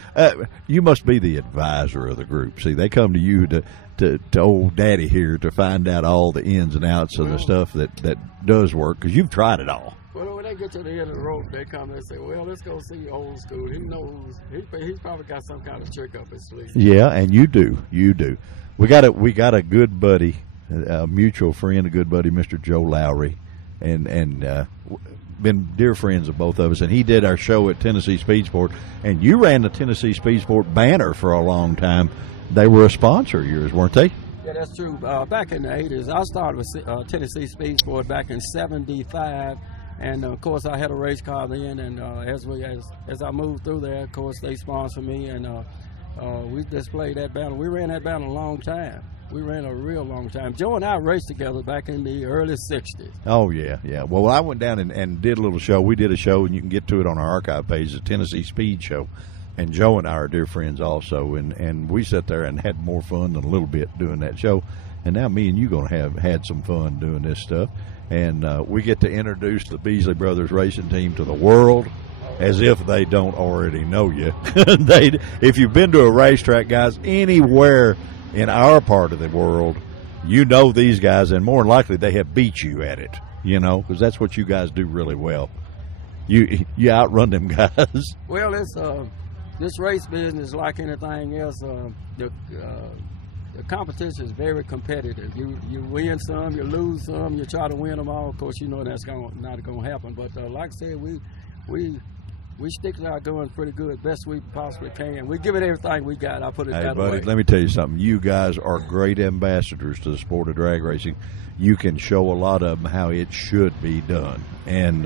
must be the advisor of the group. See, they come to you to old daddy here to find out all the ins and outs of the stuff that does work, because you've tried it all. Well, when they get to the end of the rope, they come and say, well, let's go see old school. He knows. He's probably got some kind of trick up his sleeve. Yeah, and you do. We got a good buddy, a mutual friend, a good buddy, Mr. Joe Lowry, and been dear friends of both of us. And he did our show at Tennessee Speed Sport, and you ran the Tennessee Speed Sport banner for a long time. They were a sponsor of yours, weren't they? Yeah, that's true. Back in the 80s, I started with Tennessee Speed Sport back in '75. And of course, I had a race car then, and as I moved through there, of course, they sponsored me, and we displayed that banner. We ran that banner a long time. We ran a real long time. Joe and I raced together back in the early '60s. Oh yeah. Well, I went down and did a little show. We did a show, and you can get to it on our archive page, the Tennessee Speed Show. And Joe and I are dear friends also, and we sat there and had more fun than a little bit doing that show. And now me and you going to have had some fun doing this stuff. And we get to introduce the Beasley Brothers racing team to the world as if they don't already know you. If you've been to a racetrack, guys, anywhere in our part of the world, you know these guys, and more than likely they have beat you at it, because that's what you guys do really well. You outrun them guys. Well, it's this race business, like anything else, the competition is very competitive. You win some, you lose some, you try to win them all. Of course, that's not going to happen. But like I said, we stick to our guns pretty good, best we possibly can. We give it everything we got. I put it that way. Hey, buddy, let me tell you something. You guys are great ambassadors to the sport of drag racing. You can show a lot of them how it should be done. And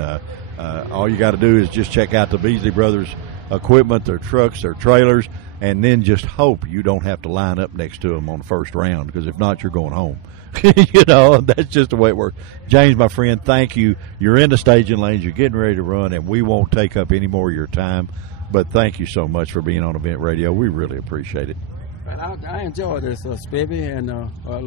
all you got to do is just check out the Beasley Brothers equipment, their trucks, their trailers, and then just hope you don't have to line up next to them on the first round, because if not, you're going home. That's just the way it works. James, my friend, thank you. You're in the staging lanes. You're getting ready to run, and we won't take up any more of your time. But thank you so much for being on Event Radio. We really appreciate it. And I enjoy this, Spivvy, and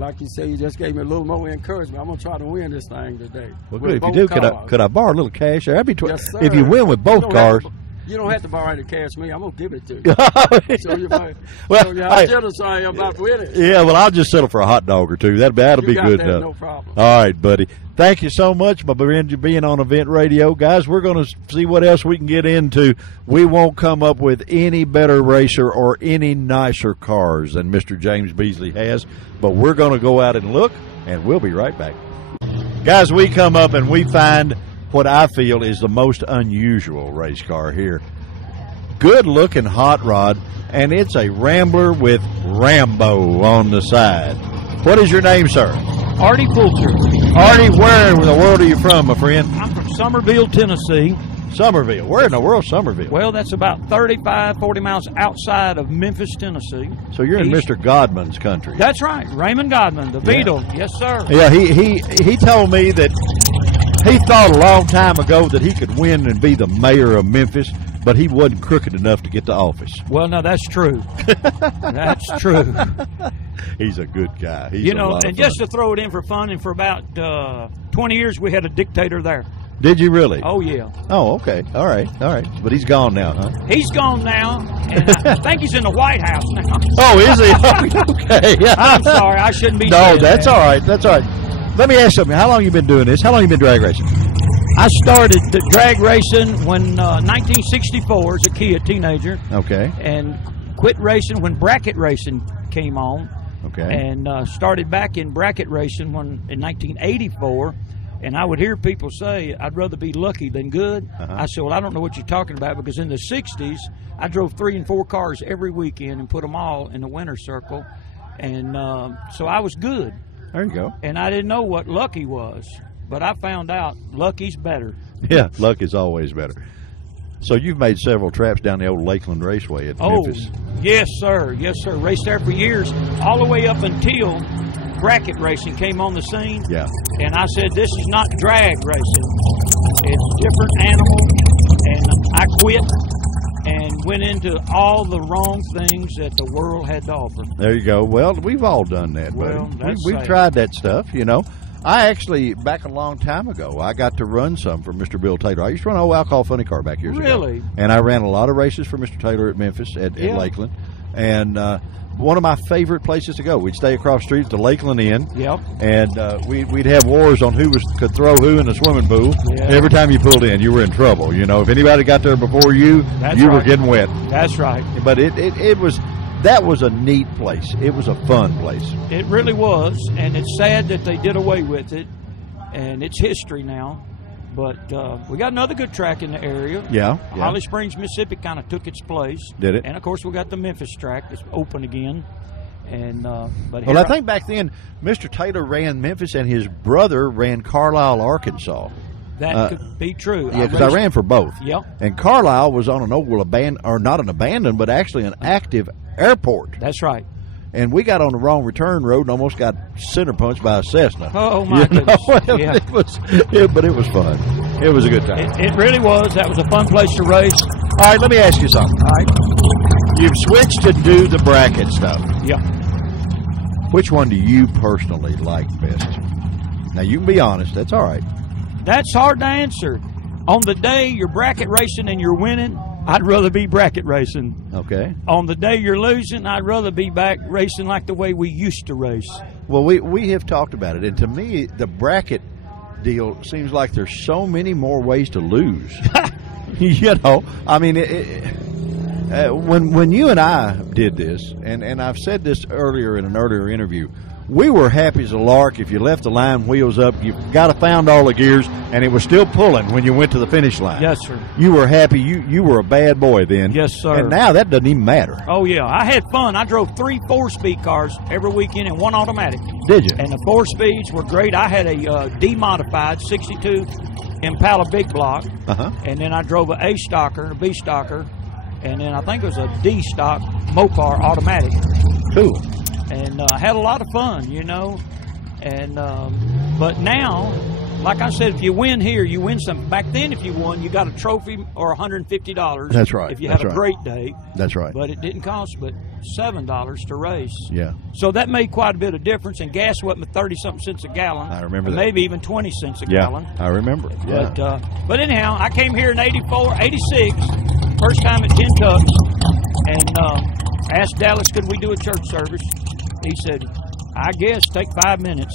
like you say, you just gave me a little more encouragement. I'm going to try to win this thing today. Well, good. If you do, could I borrow a little cash? That'd be yes, sir. If you win with both cars. You don't have to borrow any cash me. I'm gonna give it to you. So you might. Well, so I'm still sorry about winning. Yeah, well, I'll just settle for a hot dog or two. That'll be good enough. No problem. All right, buddy. Thank you so much, my friend, for being on Event Radio. Guys, we're going to see what else we can get into. We won't come up with any better racer or any nicer cars than Mr. James Beasley has, but we're going to go out and look, and we'll be right back. Guys, we come up and we find what I feel is the most unusual race car here. Good-looking hot rod, and it's a Rambler with Rambo on the side. What is your name, sir? Artie Poulter. Artie, where in the world are you from, my friend? I'm from Somerville, Tennessee. Somerville. Where in the world, Somerville? Well, that's about 35, 40 miles outside of Memphis, Tennessee. So you're in Mr. Godman's country. That's right. Raymond Godman, the Beetle. Yes, sir. Yeah, he told me that he thought a long time ago that he could win and be the mayor of Memphis, but he wasn't crooked enough to get to office. Well, now that's true. That's true. He's a good guy. He's you know, and just to throw it in for fun, and for about 20 years we had a dictator there. Did you really? Oh, yeah. Oh, okay. All right. But he's gone now, huh? He's gone now, and I think he's in the White House now. Oh, is he? Okay. I'm sorry. I shouldn't be No, saying that's that. all right. That's all right. Let me ask you something. How long you been doing this? How long you been drag racing? I started the drag racing when 1964 as a kid, teenager. Okay. And quit racing when bracket racing came on. Okay. And started back in bracket racing in 1984. And I would hear people say, I'd rather be lucky than good. I said, well, I don't know what you're talking about, because in the 60s, I drove 3 and 4 cars every weekend and put them all in the winner's circle. And so I was good. There you go. And I didn't know what lucky was. But I found out lucky's better. Yeah, luck is always better. So you've made several trips down the old Lakeland Raceway at Memphis. Yes, sir. Yes, sir. Raced there for years, all the way up until bracket racing came on the scene. Yeah. And I said, this is not drag racing. It's a different animal. And I quit and went into all the wrong things that the world had to offer. There you go. Well, we've all done that, Well, buddy. that's We've sad. tried that stuff, you know. I actually, back a long time ago, I got to run some for Mr. Bill Taylor. I used to run an old alcohol funny car back years ago. Really? And I ran a lot of races for Mr. Taylor at Memphis, at Lakeland. And one of my favorite places to go, we'd stay across the street at the Lakeland Inn. Yep. And we'd have wars on who could throw who in the swimming pool. Yeah. Every time you pulled in, you were in trouble. You know, if anybody got there before you, That's you right. were getting wet. That's right. But that was a neat place. It was a fun place. It really was, and it's sad that they did away with it, and it's history now. But we got another good track in the area. Yeah. Holly Springs, Mississippi kind of took its place. Did it? And, of course, we got the Memphis track that's open again. And but Well, I think back then, Mr. Taylor ran Memphis, and his brother ran Carlisle, Arkansas. that could be true. Yeah, because I ran for both. Yep. And Carlisle was on an old not an abandoned, but actually an active airport. That's right. And we got on the wrong return road and almost got center punched by a Cessna. Oh, my goodness. Yeah. But it was fun. It was a good time. It really was. That was a fun place to race. All right, let me ask you something. All right. You've switched to do the bracket stuff. Yeah. Which one do you personally like best? Now, you can be honest. That's all right. That's hard to answer. On the day you're bracket racing and you're winning, I'd rather be bracket racing. Okay. On the day you're losing, I'd rather be back racing like the way we used to race. Well, we have talked about it, and to me, the bracket deal seems like there's so many more ways to lose. You know, I mean, when you and I did this, and I've said this earlier in an earlier interview, we were happy as a lark if you left the line wheels up, you got to found all the gears, and it was still pulling when you went to the finish line. Yes, sir. You were happy. You were a bad boy then. Yes, sir. And now that doesn't even matter. Oh, yeah. I had fun. I drove 3 4-speed cars every weekend and 1 automatic. Did you? And the 4 speeds were great. I had a D-modified 62 Impala big block. Uh-huh. And then I drove a A-stocker, a B-stocker, and then I think it was a D-stock Mopar automatic. Cool. And I had a lot of fun, you know. And but now, like I said, if you win here, you win something. Back then, if you won, you got a trophy or $150. That's right. If you That's had a right. great day. That's right. But it didn't cost but $7 to race. Yeah. So that made quite a bit of difference. And gas went with 30-something cents a gallon. I remember that. Maybe even 20 cents a Yeah, gallon. I remember. Yeah. But anyhow, I came here in 86. first time at TennTuck, and asked Dallas, could we do a church service? He said, I guess, take 5 minutes.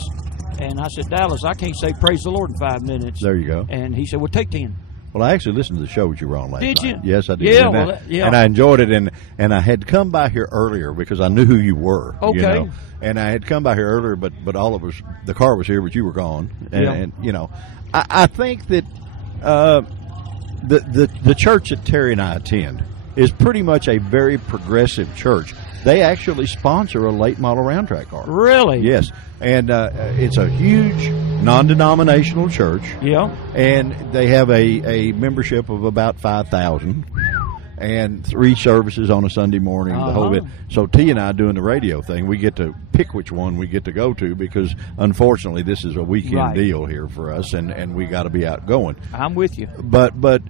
And I said, Dallas, I can't say praise the Lord in 5 minutes. There you go. And he said, well, take 10. Well, I actually listened to the show that you were on last night. Did you? Yes, I did. Yeah, And I enjoyed it, and I had come by here earlier because I knew who you were. Okay. You know? And I had come by here earlier, but all of us, the car was here, but you were gone. And you know, I think that the church that Terry and I attend is pretty much a very progressive church. They actually sponsor a late model round track car. Really? Yes. And it's a huge non-denominational church. Yeah. And they have a membership of about 5,000 and 3 services on a Sunday morning, the whole bit. So T and I doing the radio thing, we get to pick which one we get to go to because, unfortunately, this is a weekend deal here for us, and we got to be outgoing. I'm with you. But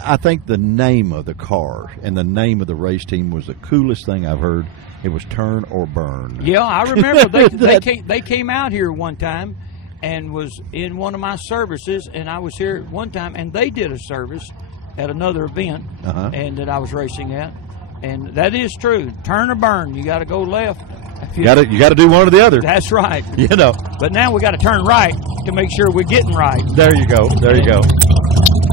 I think the name of the car and the name of the race team was the coolest thing I've heard. It was Turn or Burn. Yeah, I remember they came out here one time and was in one of my services, and I was here one time, and they did a service at another event and that I was racing at, and that is true. Turn or burn. You got to go left. You got to do one or the other. That's right. You know. But now we got to turn right to make sure we're getting right. There you go. There you go.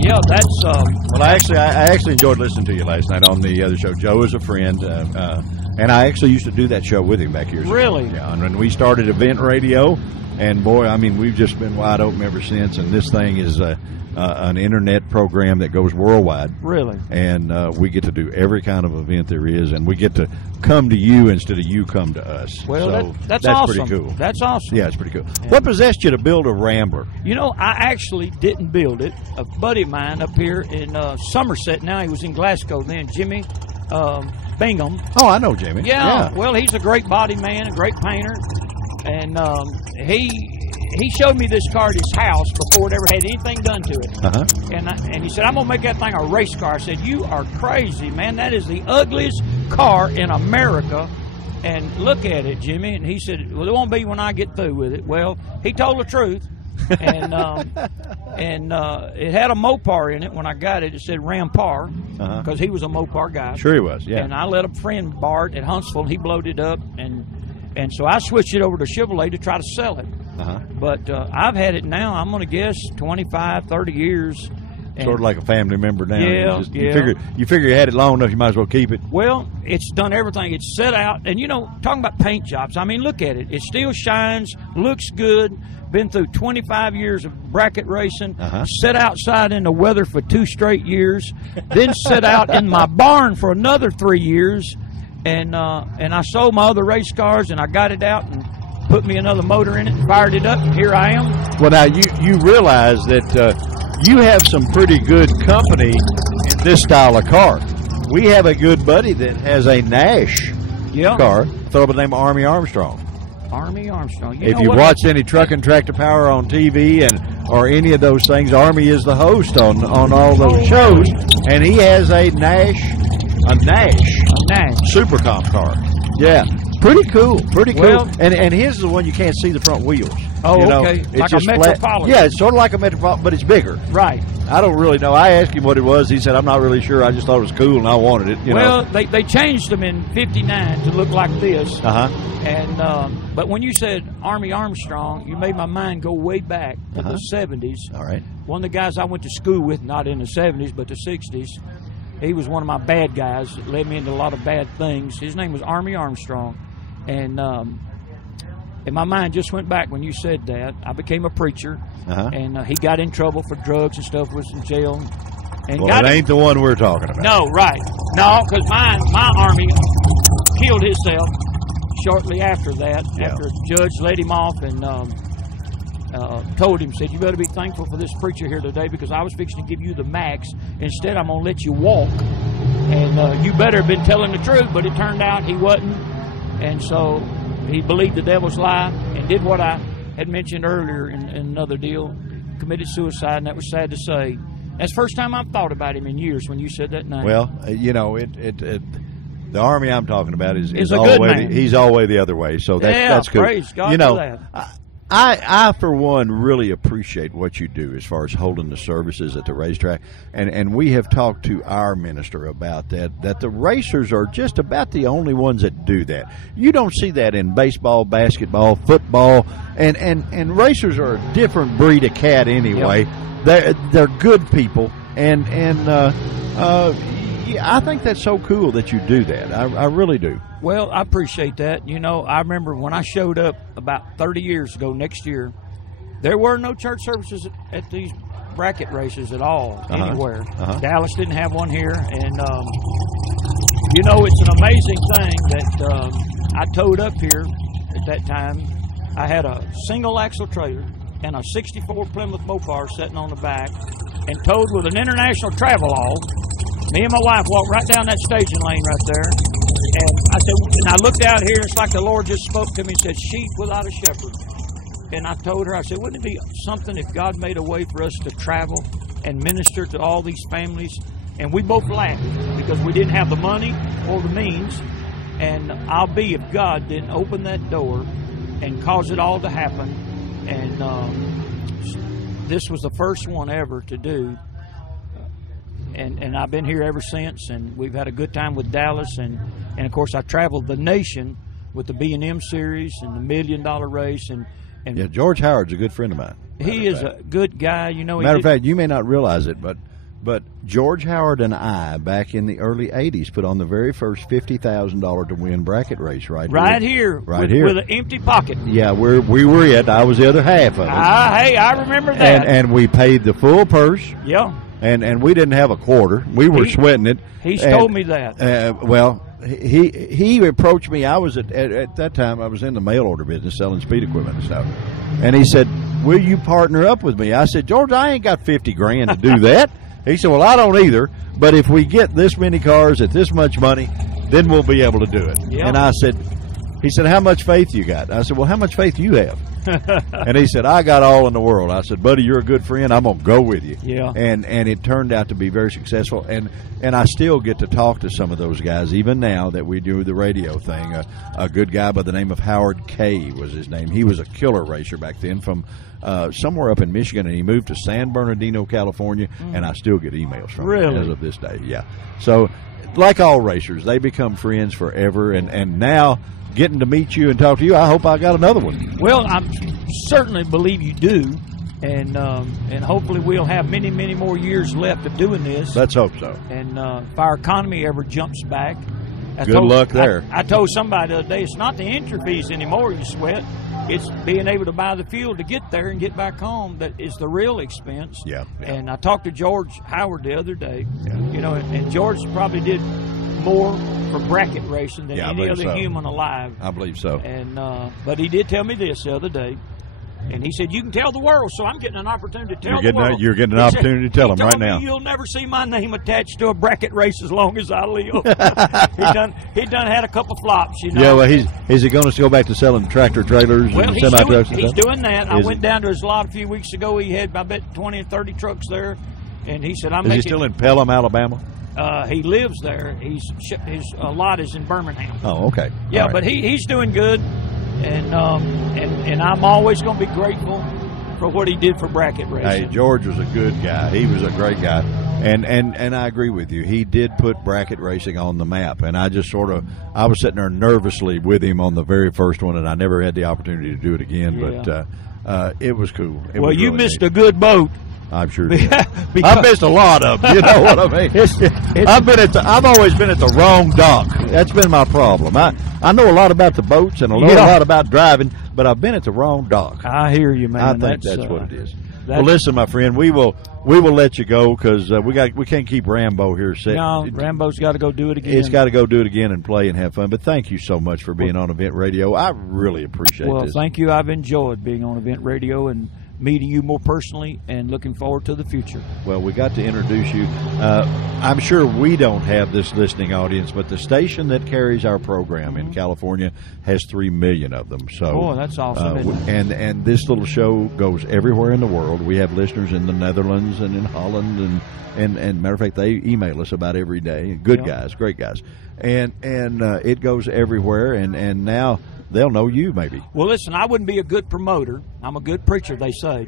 Yeah, that's. Well, I actually enjoyed listening to you last night on the other show. Joe is a friend, and I actually used to do that show with him back years ago. Really? Yeah, and when we started event radio, and boy, I mean, we've just been wide open ever since. And this thing is an internet program that goes worldwide. Really? And we get to do every kind of event there is, and we get to come to you instead of you come to us. Well, so that's awesome. Pretty cool. That's awesome. Yeah, it's pretty cool. Yeah. What possessed you to build a Rambler? You know, I actually didn't build it. A buddy of mine up here in Somerset, now he was in Glasgow then, Jimmy Bingham. Oh, I know Jimmy. Yeah, well, he's a great body man, a great painter, and he showed me this car at his house before it ever had anything done to it. And he said, I'm going to make that thing a race car. I said, you are crazy, man. That is the ugliest car in America. And look at it, Jimmy. And he said, well, it won't be when I get through with it. Well, he told the truth. And it had a Mopar in it. When I got it, it said Rampar because he was a Mopar guy. Sure he was, yeah. And I let a friend Bart at Huntsville, and he blowed it up. And so I switched it over to Chevrolet to try to sell it. But I've had it now, I'm going to guess, 25, 30 years. Sort of like a family member now. Yeah, You figure you had it long enough, you might as well keep it. Well, it's done everything. It's set out. And, you know, talking about paint jobs, I mean, look at it. It still shines, looks good. Been through 25 years of bracket racing. Set outside in the weather for 2 straight years. Then set out in my barn for another 3 years. And I sold my other race cars, and I got it out and put me another motor in it and fired it up, and here I am. Well, now, you realize that you have some pretty good company in this style of car. We have a good buddy that has a Nash car. Throw up the name of Army Armstrong. Army Armstrong. If you watched any Truck and Tractor Power on TV or any of those things, Army is the host on all those shows, and he has a Nash Super Comp car. Yeah, pretty cool. Well, and his is the one you can't see the front wheels. Oh, you know, okay. It's like just a Metropolitan. Flat. Yeah, it's sort of like a Metropolitan, but it's bigger. Right. I don't really know. I asked him what it was. He said, I'm not really sure. I just thought it was cool, and I wanted it. You know? They changed them in '59 to look like this. And but when you said Army Armstrong, you made my mind go way back to the '70s. All right. One of the guys I went to school with, not in the '70s, but the '60s, he was one of my bad guys that led me into a lot of bad things. His name was Army Armstrong. And my mind just went back when you said that. I became a preacher, and he got in trouble for drugs and stuff, was in jail. And well, it ain't the one we're talking about. No, right. No, because my Army killed himself shortly after that, after a judge let him off and told him, said, you better be thankful for this preacher here today because I was fixing to give you the max. Instead, I'm going to let you walk. And you better have been telling the truth, but it turned out he wasn't. And so he believed the devil's lie and did what I had mentioned earlier in another deal, committed suicide, and that was sad to say. That's the first time I've thought about him in years when you said that name. Well, you know, the Army I'm talking about is a all good the way. man. He's all the way the other way, so that's cool. Praise God you know, for that. I, for one, really appreciate what you do as far as holding the services at the racetrack. And we have talked to our minister about that the racers are just about the only ones that do that. You don't see that in baseball, basketball, football, and racers are a different breed of cat anyway. Yep. They're good people, and I think that's so cool that you do that. I really do. Well, I appreciate that. You know, I remember when I showed up about 30 years ago next year, there were no church services at these bracket races at all, anywhere. Dallas didn't have one here. And, you know, it's an amazing thing that I towed up here at that time. I had a single axle trailer and a 64 Plymouth Mopar sitting on the back and towed with an international travel log. Me and my wife walked right down that staging lane right there. And I said, and I looked out here, it's like the Lord just spoke to me and said, sheep without a shepherd. And I told her, I said, wouldn't it be something if God made a way for us to travel and minister to all these families? And we both laughed because we didn't have the money or the means. And I'll be if God didn't open that door and cause it all to happen. And this was the first one ever to do. And I've been here ever since, and we've had a good time with Dallas, and of course I traveled the nation with the B&M series and the $1 Million race, and yeah, George Howard's a good friend of mine. He is a good guy, you know. Matter of fact, you may not realize it, but George Howard and I, back in the early '80s, put on the very first $50,000 to win bracket race right here with an empty pocket. Yeah, we were it. I was the other half of it. Hey, I remember that. And we paid the full purse. Yeah. And we didn't have a quarter. We were sweating it. He's told me that. Well, he approached me. I was at that time I was in the mail order business selling speed equipment and stuff. And he said, "Will you partner up with me?" I said, "George, I ain't got $50,000 to do that." He said, "Well, I don't either. But if we get this many cars at this much money, then we'll be able to do it." Yeah. And I said, he said, "How much faith you got?" I said, "Well, how much faith do you have?" And he said, "I got all in the world." I said, "Buddy, you're a good friend. I'm gonna go with you." Yeah. And it turned out to be very successful. And I still get to talk to some of those guys even now that we do the radio thing. A good guy by the name of Howard Kay was his name. He was a killer racer back then from somewhere up in Michigan, and he moved to San Bernardino, California. And I still get emails from him as of this day. Yeah. So, like all racers, they become friends forever. And now, getting to meet you and talk to you, I hope I got another one. Well, I certainly believe you do, and hopefully we'll have many, many more years left of doing this. Let's hope so. And if our economy ever jumps back, good luck there. I told somebody the other day, it's not the entry fees anymore you sweat. It's being able to buy the fuel to get there and get back home that is the real expense. Yeah. And I talked to George Howard the other day, you know, and George probably did more for bracket racing than any other human alive. I believe so. And but he did tell me this the other day, and he said, "You can tell the world." So I'm getting an opportunity to tell the world. You're getting an opportunity to tell them right now. You'll never see my name attached to a bracket race as long as I live. he done had a couple flops, you know. Yeah, well, is he going to go back to selling tractor trailers and semi trucks? He's doing that. I went down to his lot a few weeks ago. He had, I bet, 20 or 30 trucks there, and he said, Is he still in Pelham, Alabama? He lives there. His lot is in Birmingham. Oh, okay. Yeah, right. But he's doing good, and I'm always going to be grateful for what he did for bracket racing. Hey, George was a good guy. He was a great guy, and I agree with you. He did put bracket racing on the map, and I just I was sitting there nervously with him on the very first one, and I never had the opportunity to do it again. Yeah. But it was cool. Well, you missed a good boat. I'm sure. I've missed a lot of them. You know what I mean? I've always been at the wrong dock. That's been my problem. I know a lot about the boats and a lot about driving, but I've been at the wrong dock. I hear you, man. I think that's what it is. Well, listen, my friend, we will let you go because we can't keep Rambo here sitting. No, Rambo's got to go do it again. He's got to go do it again and play and have fun. But thank you so much for being on Event Radio. I really appreciate this. Well, thank you. I've enjoyed being on Event Radio and meeting you more personally and looking forward to the future. Well, we got to introduce you. I'm sure we don't have this listening audience, but the station that carries our program in California has 3 million of them. So, that's awesome. And this little show goes everywhere in the world. We have listeners in the Netherlands and in Holland, and matter of fact, they email us about every day. Good guys, great guys, and it goes everywhere. And now they'll know you maybe. Well, listen, I wouldn't be a good promoter. I'm a good preacher, they say.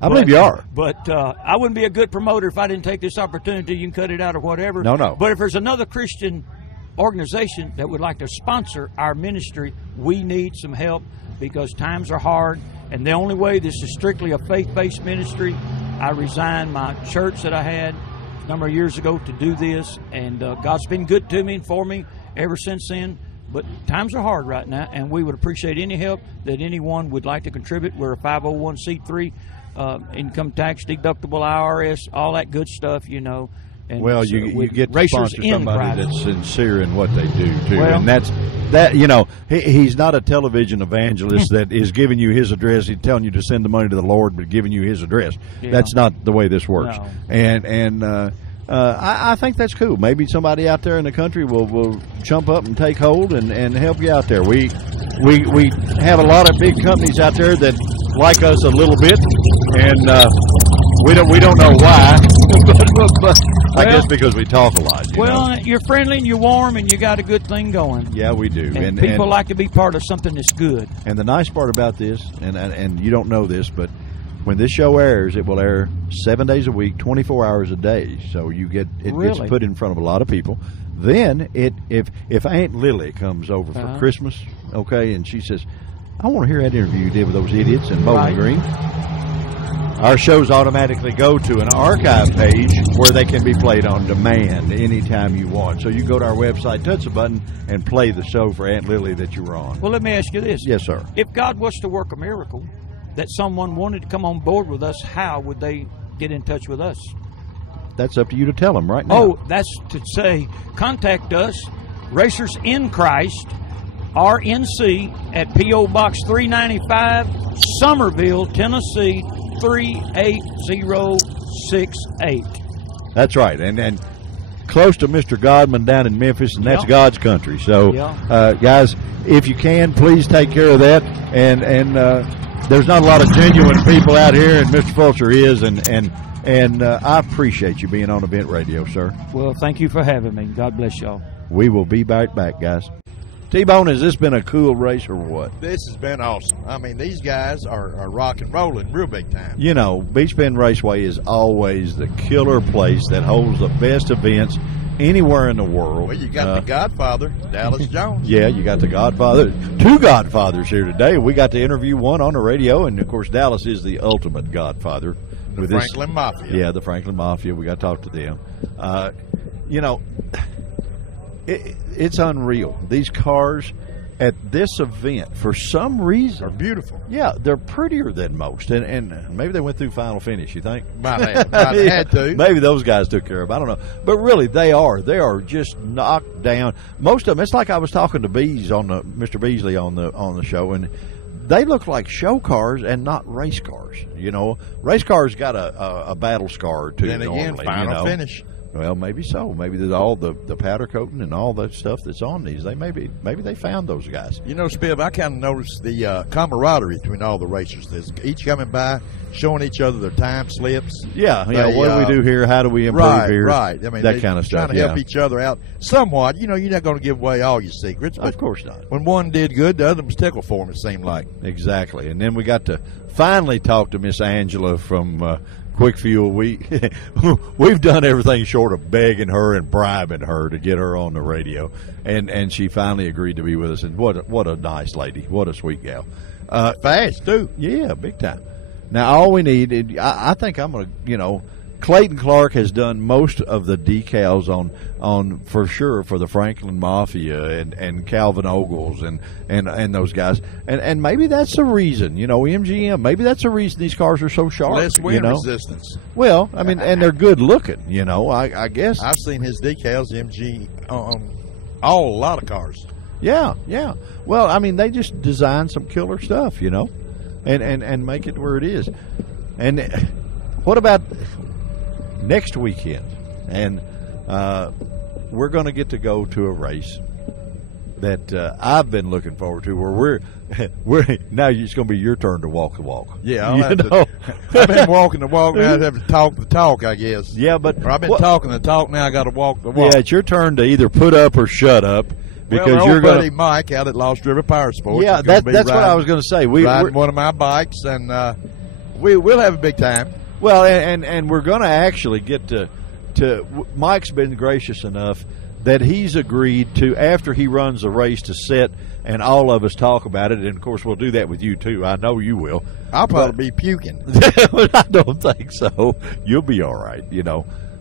I believe you are. But I wouldn't be a good promoter if I didn't take this opportunity. You can cut it out or whatever. No. But if there's another Christian organization that would like to sponsor our ministry, we need some help because times are hard. And the only way this is strictly a faith-based ministry, I resigned my church that I had a number of years ago to do this. And God's been good to me and for me ever since then. But times are hard right now, and we would appreciate any help that anyone would like to contribute. We're a 501c3. Income tax deductible, IRS, all that good stuff, you know. And well, so you get to Racers sponsor in somebody Christ. that's sincere in what they do too, Well, and that you know he's not a television evangelist that is giving you his address. He's telling you to send the money to the Lord, but giving you his address. Yeah. That's not the way this works. No. And I think that's cool. Maybe somebody out there in the country will jump up and take hold and help you out there. We have a lot of big companies out there that like us a little bit, and we don't know why, but I guess because we talk a lot. You know? You're friendly and you're warm and you got a good thing going. Yeah, we do. And people like to be part of something that's good. And the nice part about this, and you don't know this, but when this show airs, it will air 7 days a week, 24 hours a day. So it gets put in front of a lot of people. Then if Aunt Lily comes over for Christmas, okay, and she says, I want to hear that interview you did with those idiots in Bowling Green. Our shows automatically go to an archive page where they can be played on demand anytime you want. So you go to our website, touch the button, and play the show for Aunt Lily that you were on. Well, let me ask you this. Yes, sir. If God was to work a miracle that someone wanted to come on board with us, how would they get in touch with us? That's up to you to tell them right now. Oh, that's to say, contact us, Racers in Christ, RNC, at P.O. Box 395, Summerville, Tennessee, 38068. That's right. And close to Mr. Godman down in Memphis, and that's God's country. So, guys, if you can, please take care of that. And there's not a lot of genuine people out here, and Mr. Fulcher is, and I appreciate you being on Event Radio, sir. Well, thank you for having me. God bless y'all. We will be back, guys. T-Bone, has this been a cool race or what? This has been awesome. I mean, these guys are rock and rolling real big time. You know, Beech Bend Raceway is always the killer place that holds the best events anywhere in the world. Well, you got the Godfather, Dallas Jones. Yeah, you got the Godfather. Two Godfathers here today. We got to interview one on the radio, and, of course, Dallas is the ultimate Godfather. The Franklin Mafia. Yeah, the Franklin Mafia. We got to talk to them. You know, it's unreal. These cars at this event, for some reason, are beautiful. Yeah, they're prettier than most, and maybe they went through final finish. You think? Might have had to. Maybe those guys took care of it. I don't know, but really, they are just knocked down. Most of them. It's like I was talking to Mr. Beasley on the show, and they look like show cars and not race cars. You know, race cars got a battle scar too. Then again, normally, final finish. Well, maybe so. Maybe there's all the powder coating and all that stuff that's on these. Maybe they found those guys. You know, Spiv, I kind of noticed the camaraderie between all the racers. There's each coming by, showing each other their time slips. Yeah, what do we do here? How do we improve here? Right. I mean, that kind of stuff. Trying to help each other out somewhat. You know, you're not going to give away all your secrets. But of course not. When one did good, the other was tickled for him, it seemed like. Exactly. And then we got to finally talk to Miss Angela from Quick Fuel. We've done everything short of begging her and bribing her to get her on the radio, and she finally agreed to be with us. And what a nice lady, what a sweet gal, fast too. Yeah, big time. Now all we need, I think I'm gonna, Clayton Clark has done most of the decals on for sure for the Franklin Mafia and Calvin Ogles and those guys, and maybe that's the reason, MGM, maybe that's the reason these cars are so sharp. Less wind resistance. Well, I mean, and they're good looking, I guess. I've seen his decals, MG, on a lot of cars. Yeah. Well, I mean, they just design some killer stuff, and make it where it is. And what about next weekend? And we're going to get to go to a race that I've been looking forward to, where we're now it's going to be your turn to walk the walk. Yeah, I've been walking the walk, now I have to talk the talk, I guess. Yeah, but I've been talking the talk, now I got to walk the walk. Yeah, it's your turn to either put up or shut up, because you're going to Mike out at Lost River Power Sports. Yeah, that's what I was going to say. We're riding one of my bikes, and we'll have a big time. Well, and we're going to actually get to Mike's been gracious enough that he's agreed to, after he runs the race, to sit and all of us talk about it. And of course, we'll do that with you too. I know you will. I'll probably be puking. I don't think so. You'll be all right,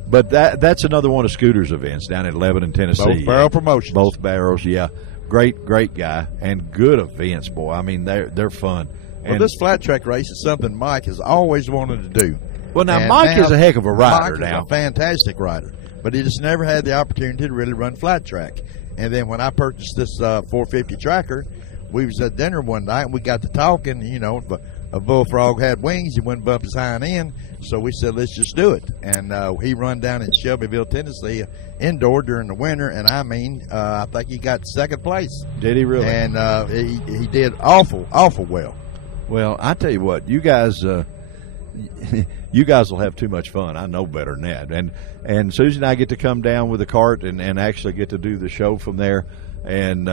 But that's another one of Scooter's events down at Lebanon, Tennessee. Both Barrel Promotions. Both barrels, yeah. Great guy, and good events, boy. I mean, they're fun. Well, this flat track race is something Mike has always wanted to do. Well, now Mike is a heck of a rider. Mike is a fantastic rider, but he just never had the opportunity to really run flat track. And then when I purchased this 450 tracker, we was at dinner one night and we got to talking. A bullfrog had wings; he wouldn't bump his hind end. So we said, let's just do it. And he run down in Shelbyville, Tennessee, indoor during the winter. And I think he got second place. Did he really? And he did awful well. Well, I tell you what, you guys will have too much fun. I know better than that. And Susie and I get to come down with a cart and actually get to do the show from there. And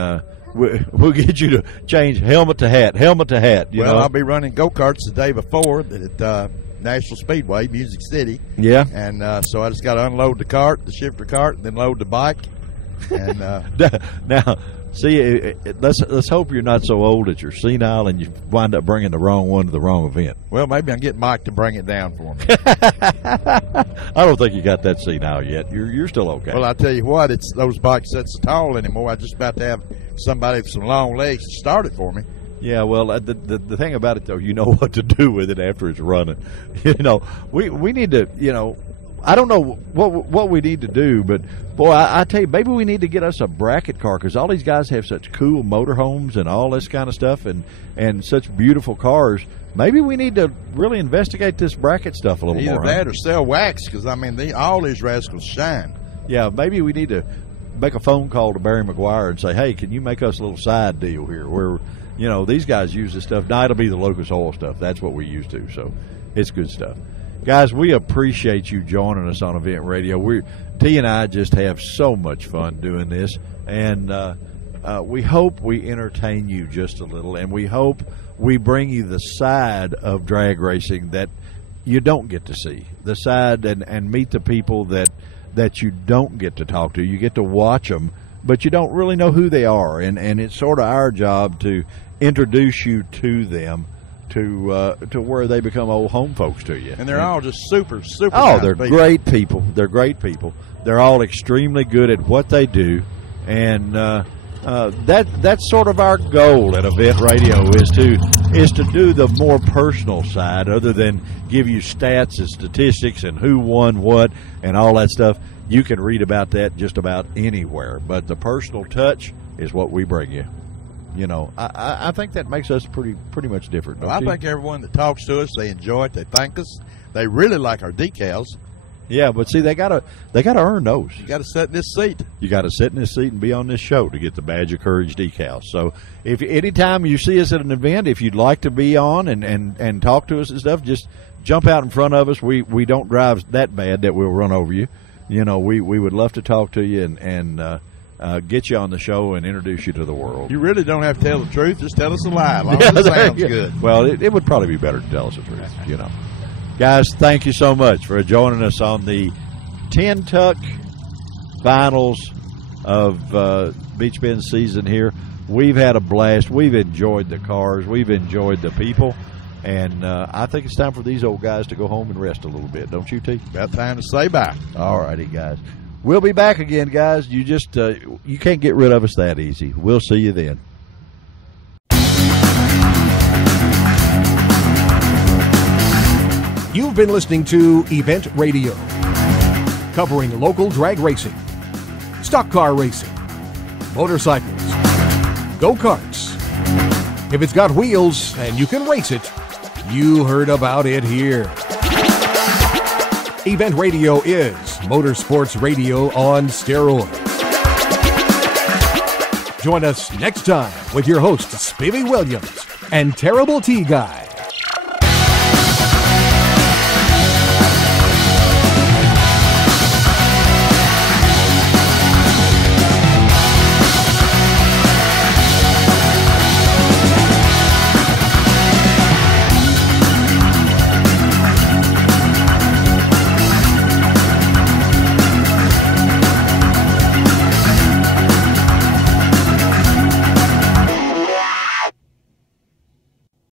we'll get you to change helmet to hat. I'll be running go-karts the day before at National Speedway, Music City. Yeah. And so I just got to unload the cart, the shifter cart, and then load the bike. And now, see, let's hope you're not so old that you're senile and you wind up bringing the wrong one to the wrong event. Well, maybe I can get Mike to bring it down for me. I don't think you got that senile yet. You're still okay. Well, I tell you what, it's those bikes that's so tall anymore. I just about to have somebody with some long legs to start it for me. Yeah, well, the thing about it though, you know what to do with it after it's running. We need to, I don't know what we need to do, but boy, I tell you, maybe we need to get us a bracket car, because all these guys have such cool motorhomes and all this kind of stuff, and such beautiful cars. Maybe we need to really investigate this bracket stuff a little more. Either that or sell wax, because all these rascals shine. Yeah, maybe we need to make a phone call to Barry McGuire and say, hey, can you make us a little side deal here where these guys use this stuff. Now it'll be the Locust Oil stuff. That's what we used to, so it's good stuff. Guys, we appreciate you joining us on Event Radio. T and I just have so much fun doing this, and we hope we entertain you just a little, and we hope we bring you the side of drag racing that you don't get to see, the side and meet the people that you don't get to talk to. You get to watch them, but you don't really know who they are, and it's sort of our job to introduce you to them, to where they become old home folks to you. And they're all just super nice they're people. Great people. They're great people. They're all extremely good at what they do, and that's sort of our goal at Event Radio is to do the more personal side, other than give you stats and statistics and who won what and all that stuff. You can read about that just about anywhere, but the personal touch is what we bring you. I think that makes us pretty much different. Well, I think everyone that talks to us, they enjoy it. They thank us. They really like our decals. Yeah, but see, they gotta earn those. You got to sit in this seat. You got to sit in this seat and be on this show to get the Badge of Courage decals. So, if anytime you see us at an event, if you'd like to be on and talk to us and stuff, just jump out in front of us. We don't drive that bad that we'll run over you. We would love to talk to you and get you on the show and introduce you to the world. You really don't have to tell the truth. Just tell us a lie. As long as it sounds good. Well, it would probably be better to tell us the truth, Guys, thank you so much for joining us on the TennTuck Finals of Beech Bend season here. We've had a blast. We've enjoyed the cars. We've enjoyed the people. And I think it's time for these old guys to go home and rest a little bit. Don't you, T? About time to say bye. All righty, guys. We'll be back again, guys. You just you can't get rid of us that easy. We'll see you then. You've been listening to Event Radio, covering local drag racing, stock car racing, motorcycles, go-karts. If it's got wheels and you can race it, you heard about it here. Event Radio is motorsports radio on steroids. Join us next time with your hosts, Spivey Williams and Terrible T Guy.